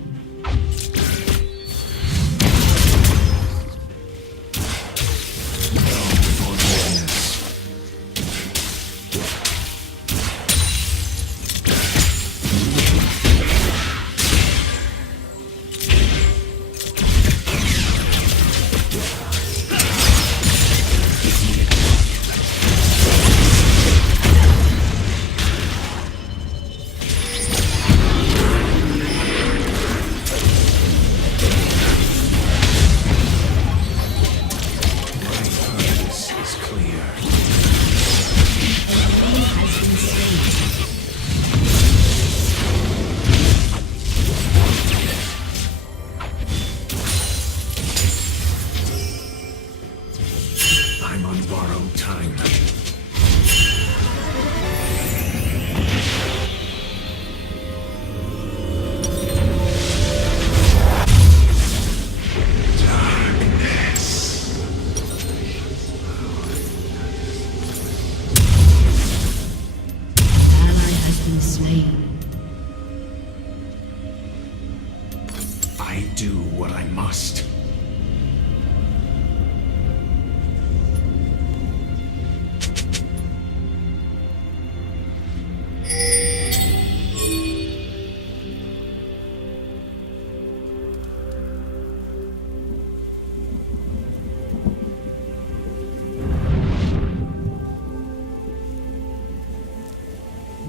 For business. My purpose is clear. Enemy has been slain. I'm on borrowed time. Ally has been slain. I do what I must.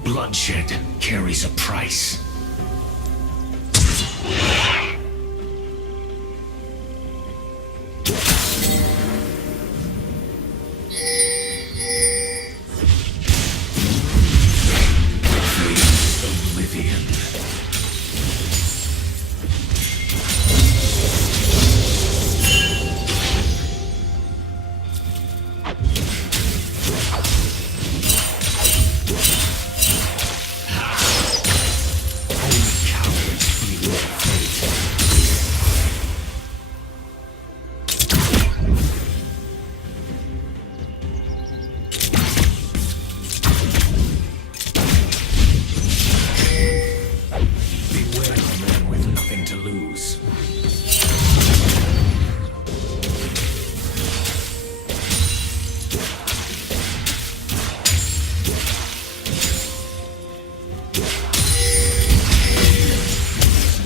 Bloodshed carries a price. Oblivion. Only cowards feel their fate. Beware the man with nothing to lose.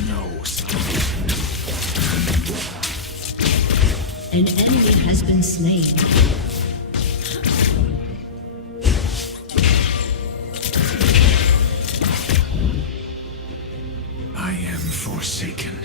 No salvation. An enemy has been slain. I am forsaken.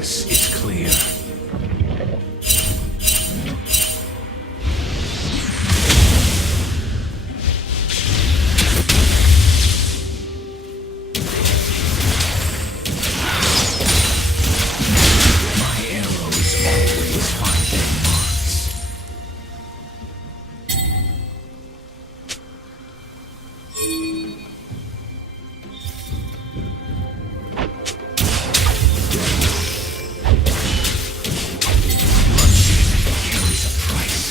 purpose is clear. My arrows always find their marks. Carries a price.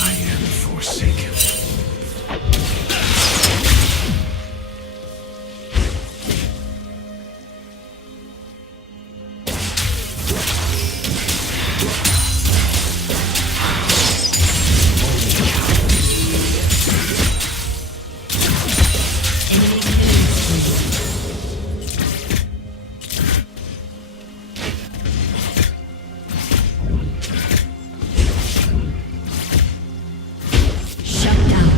I am forsaken. Shut down.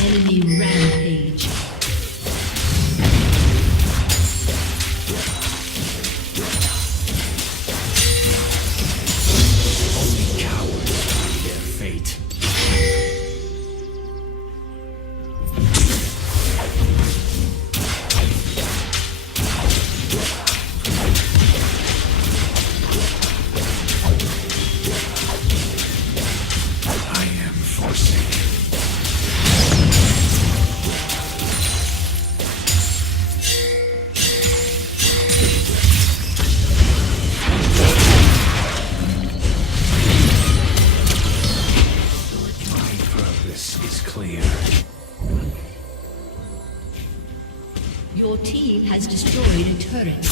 Enemy rampage. Only cowards meet their fate. I am forsaken. My purpose is clear. Your team has destroyed a turret.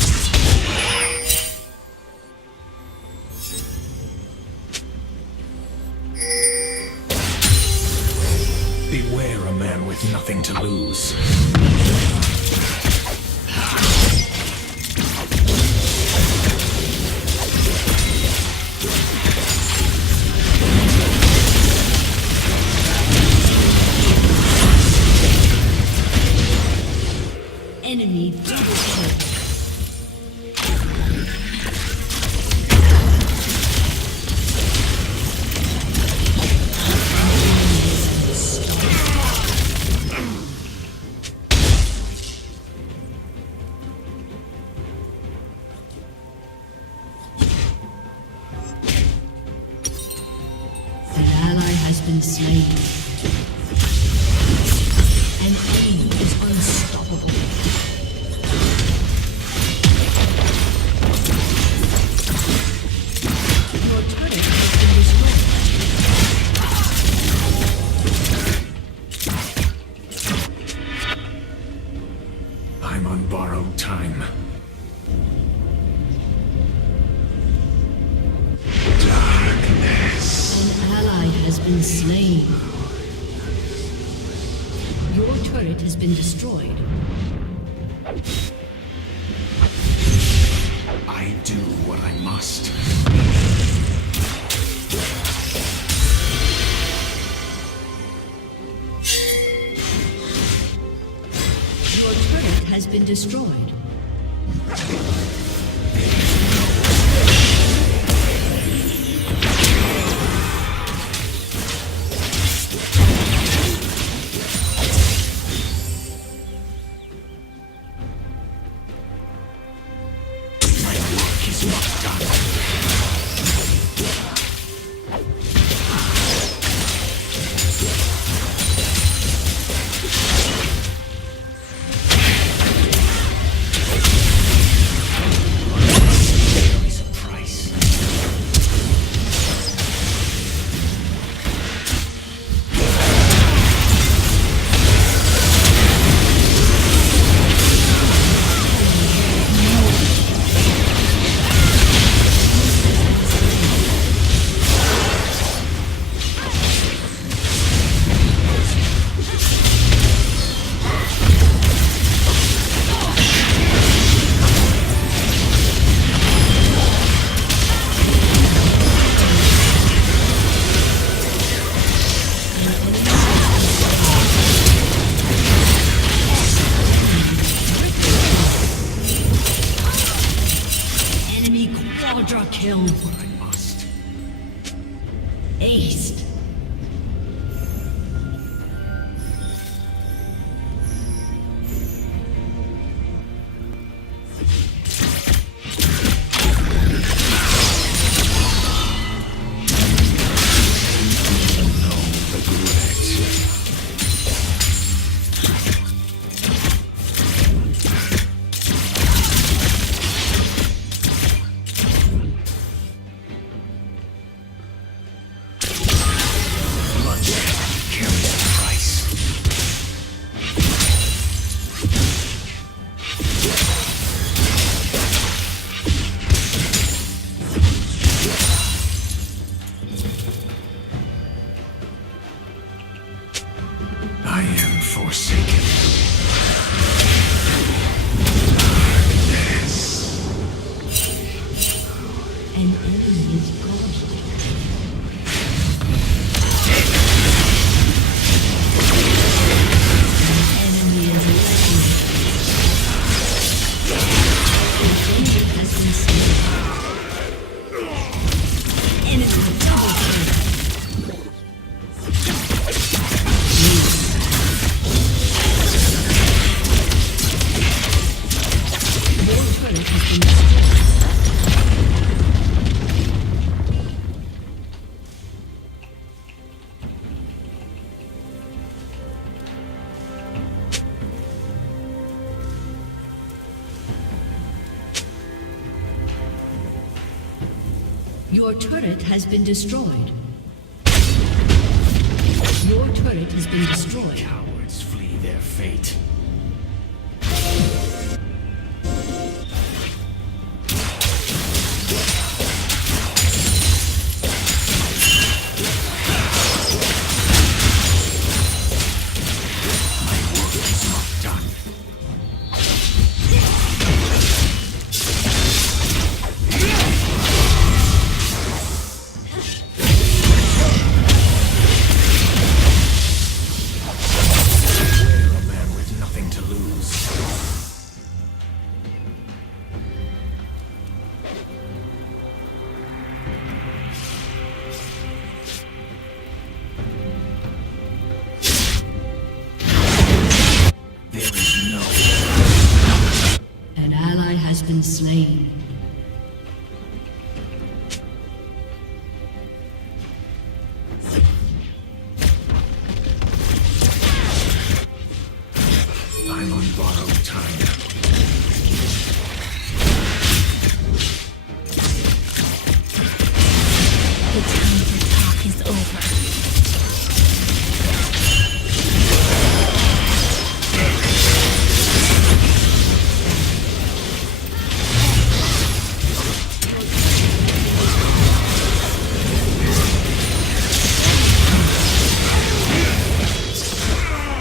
Beware a man with nothing to lose. Enemy double kill. An ally has been slain. An enemy is unstoppable. Your turret has been destroyed. I'm on borrowed time. Darkness. An ally has been slain. Your turret has been destroyed. I do what I must. Your turret has been destroyed. My work is not done. kill. I must. Aced. I am forsaken. An enemy is gone. An enemy is slain. Defender has been slain. Enemy double kill. Your turret has been destroyed. Your turret has been destroyed. Your turret has been destroyed. Cowards flee their fate. My work is not done. We're a man with nothing to lose. There is no An ally has been slain. I'm on borrowed time. The time to talk is over.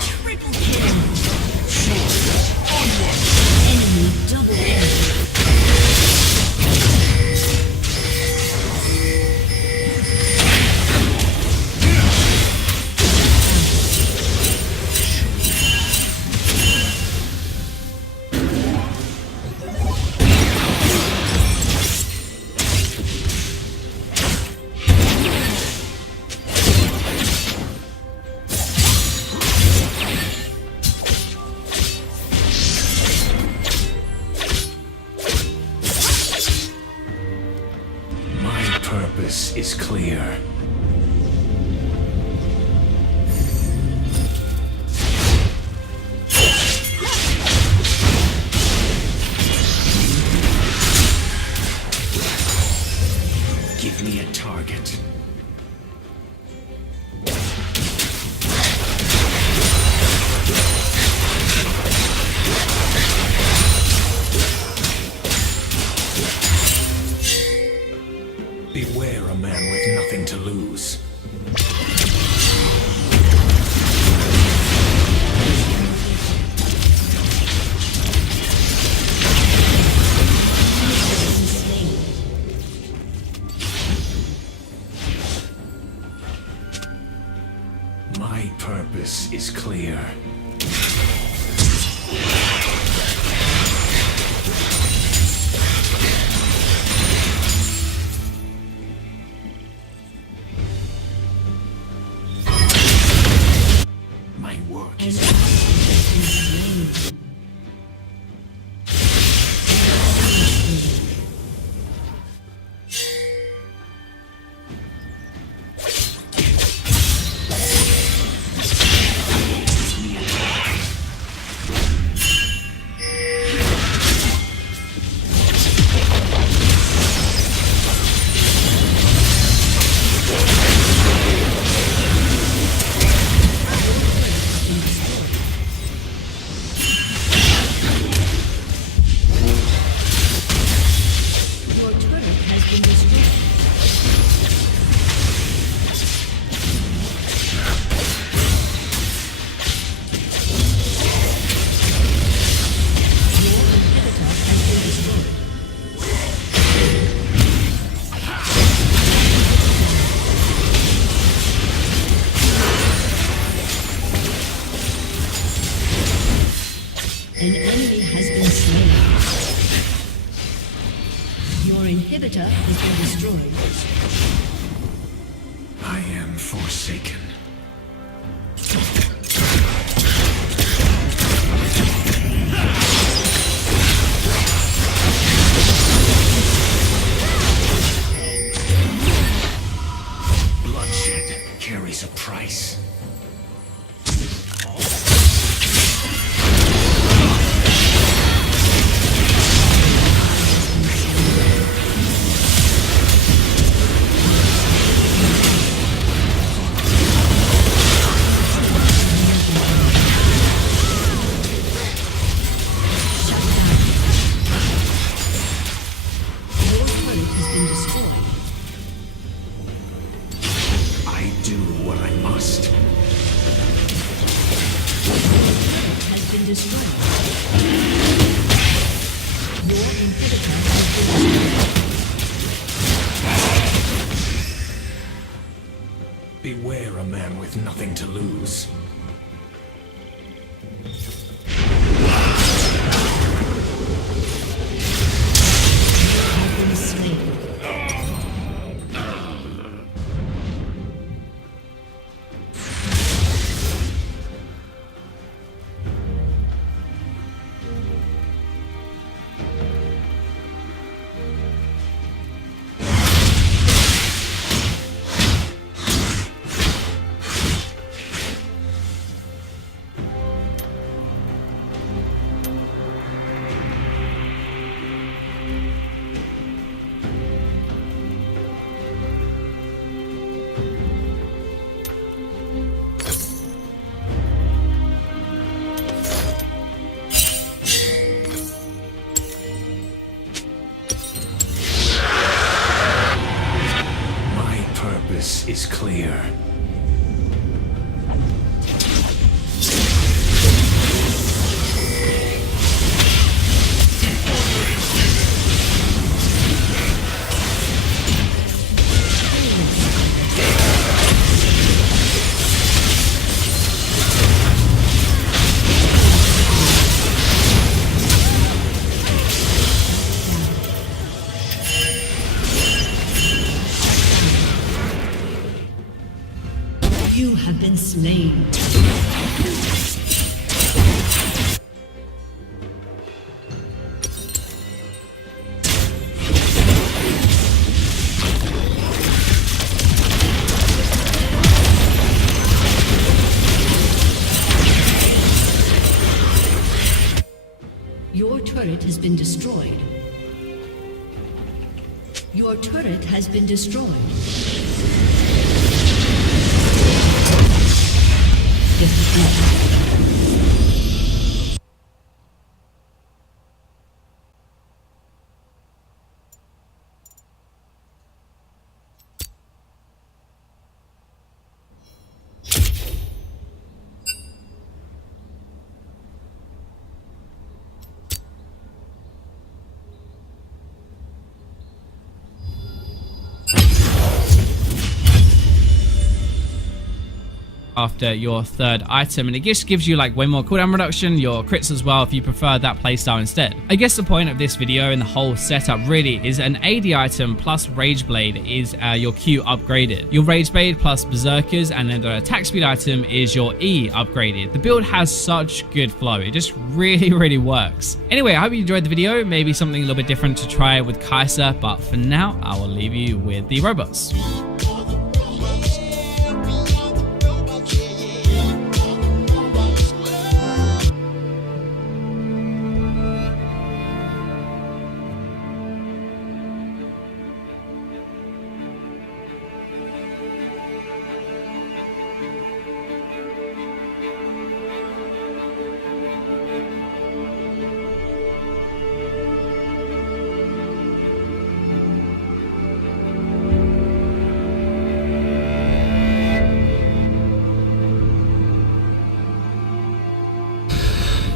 Triple kill. Enemy double kill. My purpose is clear. Give me a target. Beware a man with nothing to lose. My purpose is clear. inhibitor has been destroyed. I am forsaken. Bloodshed carries a price. Your turret has been destroyed. I do what I must. Has been destroyed. Your inhibitor has been destroyed. Beware a man with nothing to lose. Has been slain. My purpose is clear. You have been slain. Your turret has been destroyed. Your turret has been destroyed. After your third item, and it just gives you like way more cooldown reduction, your crits as well if you prefer that playstyle instead. I guess the point of this video and the whole setup really is an AD item plus Rage Blade is your Q upgraded. Your Rage Blade plus Berserkers, and then the attack speed item is your E upgraded. The build has such good flow, it just really works. Anyway, I hope you enjoyed the video, maybe something a little bit different to try with Kai'Sa, but for now I will leave you with the robots.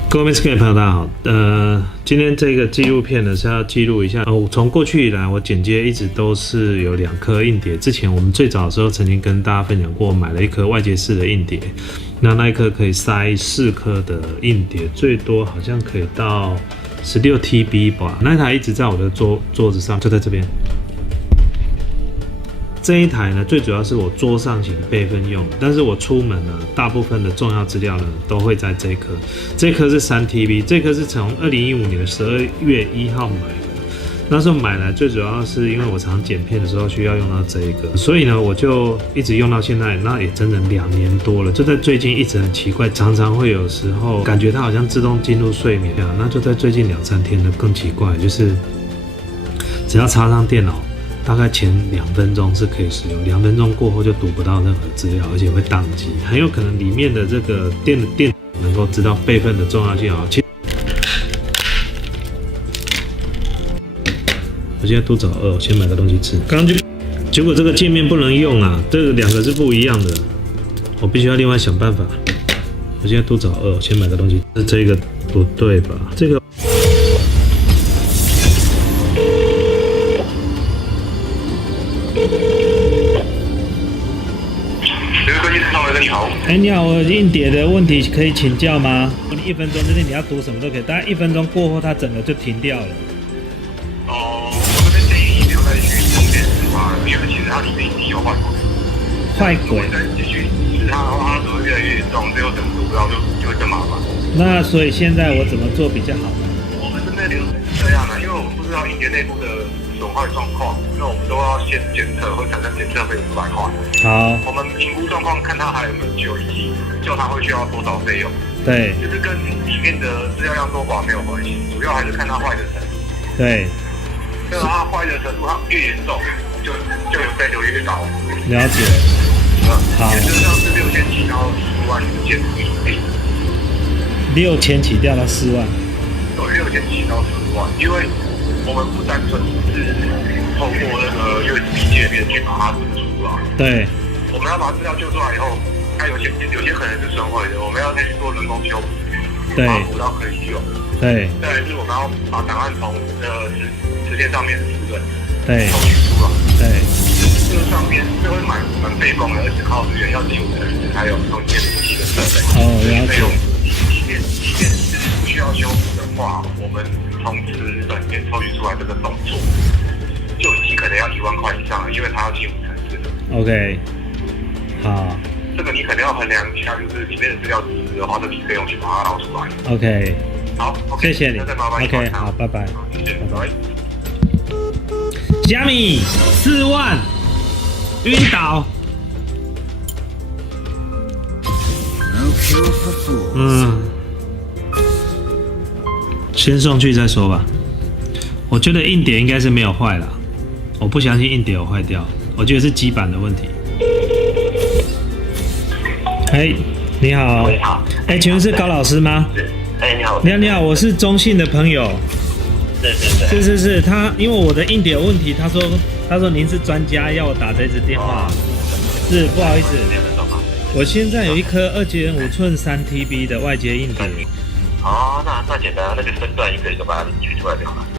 各位 Sky 朋友，大家好。今天这个纪录片呢是要记录一下，从过去以来，我剪接一直都是有2颗硬碟。之前我们最早的时候曾经跟大家分享过，买了一颗外接式的硬碟，那一颗可以塞4颗的硬碟，最多好像可以到 16TB 吧，那台一直在我的桌子上，就在这边。这一台呢，最主要是我桌上型备份用，但是我出门呢，大部分的重要资料呢都会在这一颗。这颗是3TB， 这颗是从2015年的12月1号买的。那时候买来最主要是因为我常剪片的时候需要用到这一个，所以呢我就一直用到现在，那也整整2年多了。就在最近一直很奇怪，常常会有时候感觉它好像自动进入睡眠啊。那就在最近2-3天呢更奇怪，就是只要插上电脑。大概前2分钟是可以使用，2分钟过后就读不到任何资料，而且会宕机，很有可能里面的这个电能够知道备份的重要性啊。我现在肚子好饿，我先买个东西吃。刚刚结果这个界面不能用啊，这2个是不一样的，我必须要另外想办法。我现在肚子好饿，我先买个东西。是这个不对吧？这个。你好，我硬碟的问题可以请教吗？你1分钟之内你要读什么都可以，大概1分钟过后它整个就停掉了。我这边建议你不要再去充电池嘛，因为其实它里面已经有坏鬼。坏鬼。再继续使它的话，它只会越来越严重，最后整个读不到就会更麻烦。那所以现在我怎么做比较好呢？我们这边流程是这样的，因为我们不知道硬碟内部的损坏状况，因为我们都要先检测，会产生检测费500块。好，我们评估状况，看它还有没有救，以及救它会需要多少费用。对，就是跟里面的资料量多寡没有关系，主要还是看它坏的程度。对，那它坏的程度它越严重，就有费就越高。了解。好。原则上是6000起到10万之间以内。6000起掉到4万。对，6000起到10万，因为我们不单纯是透过那个 USB 界面去把它读出来。对。我们要把资料救出来以后，它有些可能是损毁的，我们要再去做人工修补，把它补到可以用。对。再来是我们要把档案从时间上面的资本抽取出来。对。这个上面这会蛮费工的，而且靠资源要进入程式，还有中间器的设备。哦，了解。即便是不需要修补的话，我们从纸本面抽取出来这个动作，就已经可能要1万块以上了，因为它要进入程式。OK。好，这个你可能要衡量一下，就是里面的资料值的话，这笔费用去把它捞出来。OK， 好，谢谢你。OK， 好，拜拜。谢谢，拜拜。虾米4万，晕倒。先送去再说吧。我觉得硬碟应该是没有坏了，我不相信硬碟有坏掉，我觉得是基板的问题。你好。你好。请问是高老师吗？是。你好。你好，我是中信的朋友。是。他因为我的硬碟有问题，他说您是专家，要我打这支电话。是，不好意思。我现在有一颗2.5寸3TB 的外接硬碟。哦，那简单，那个分段一个一个把它取出来就好了。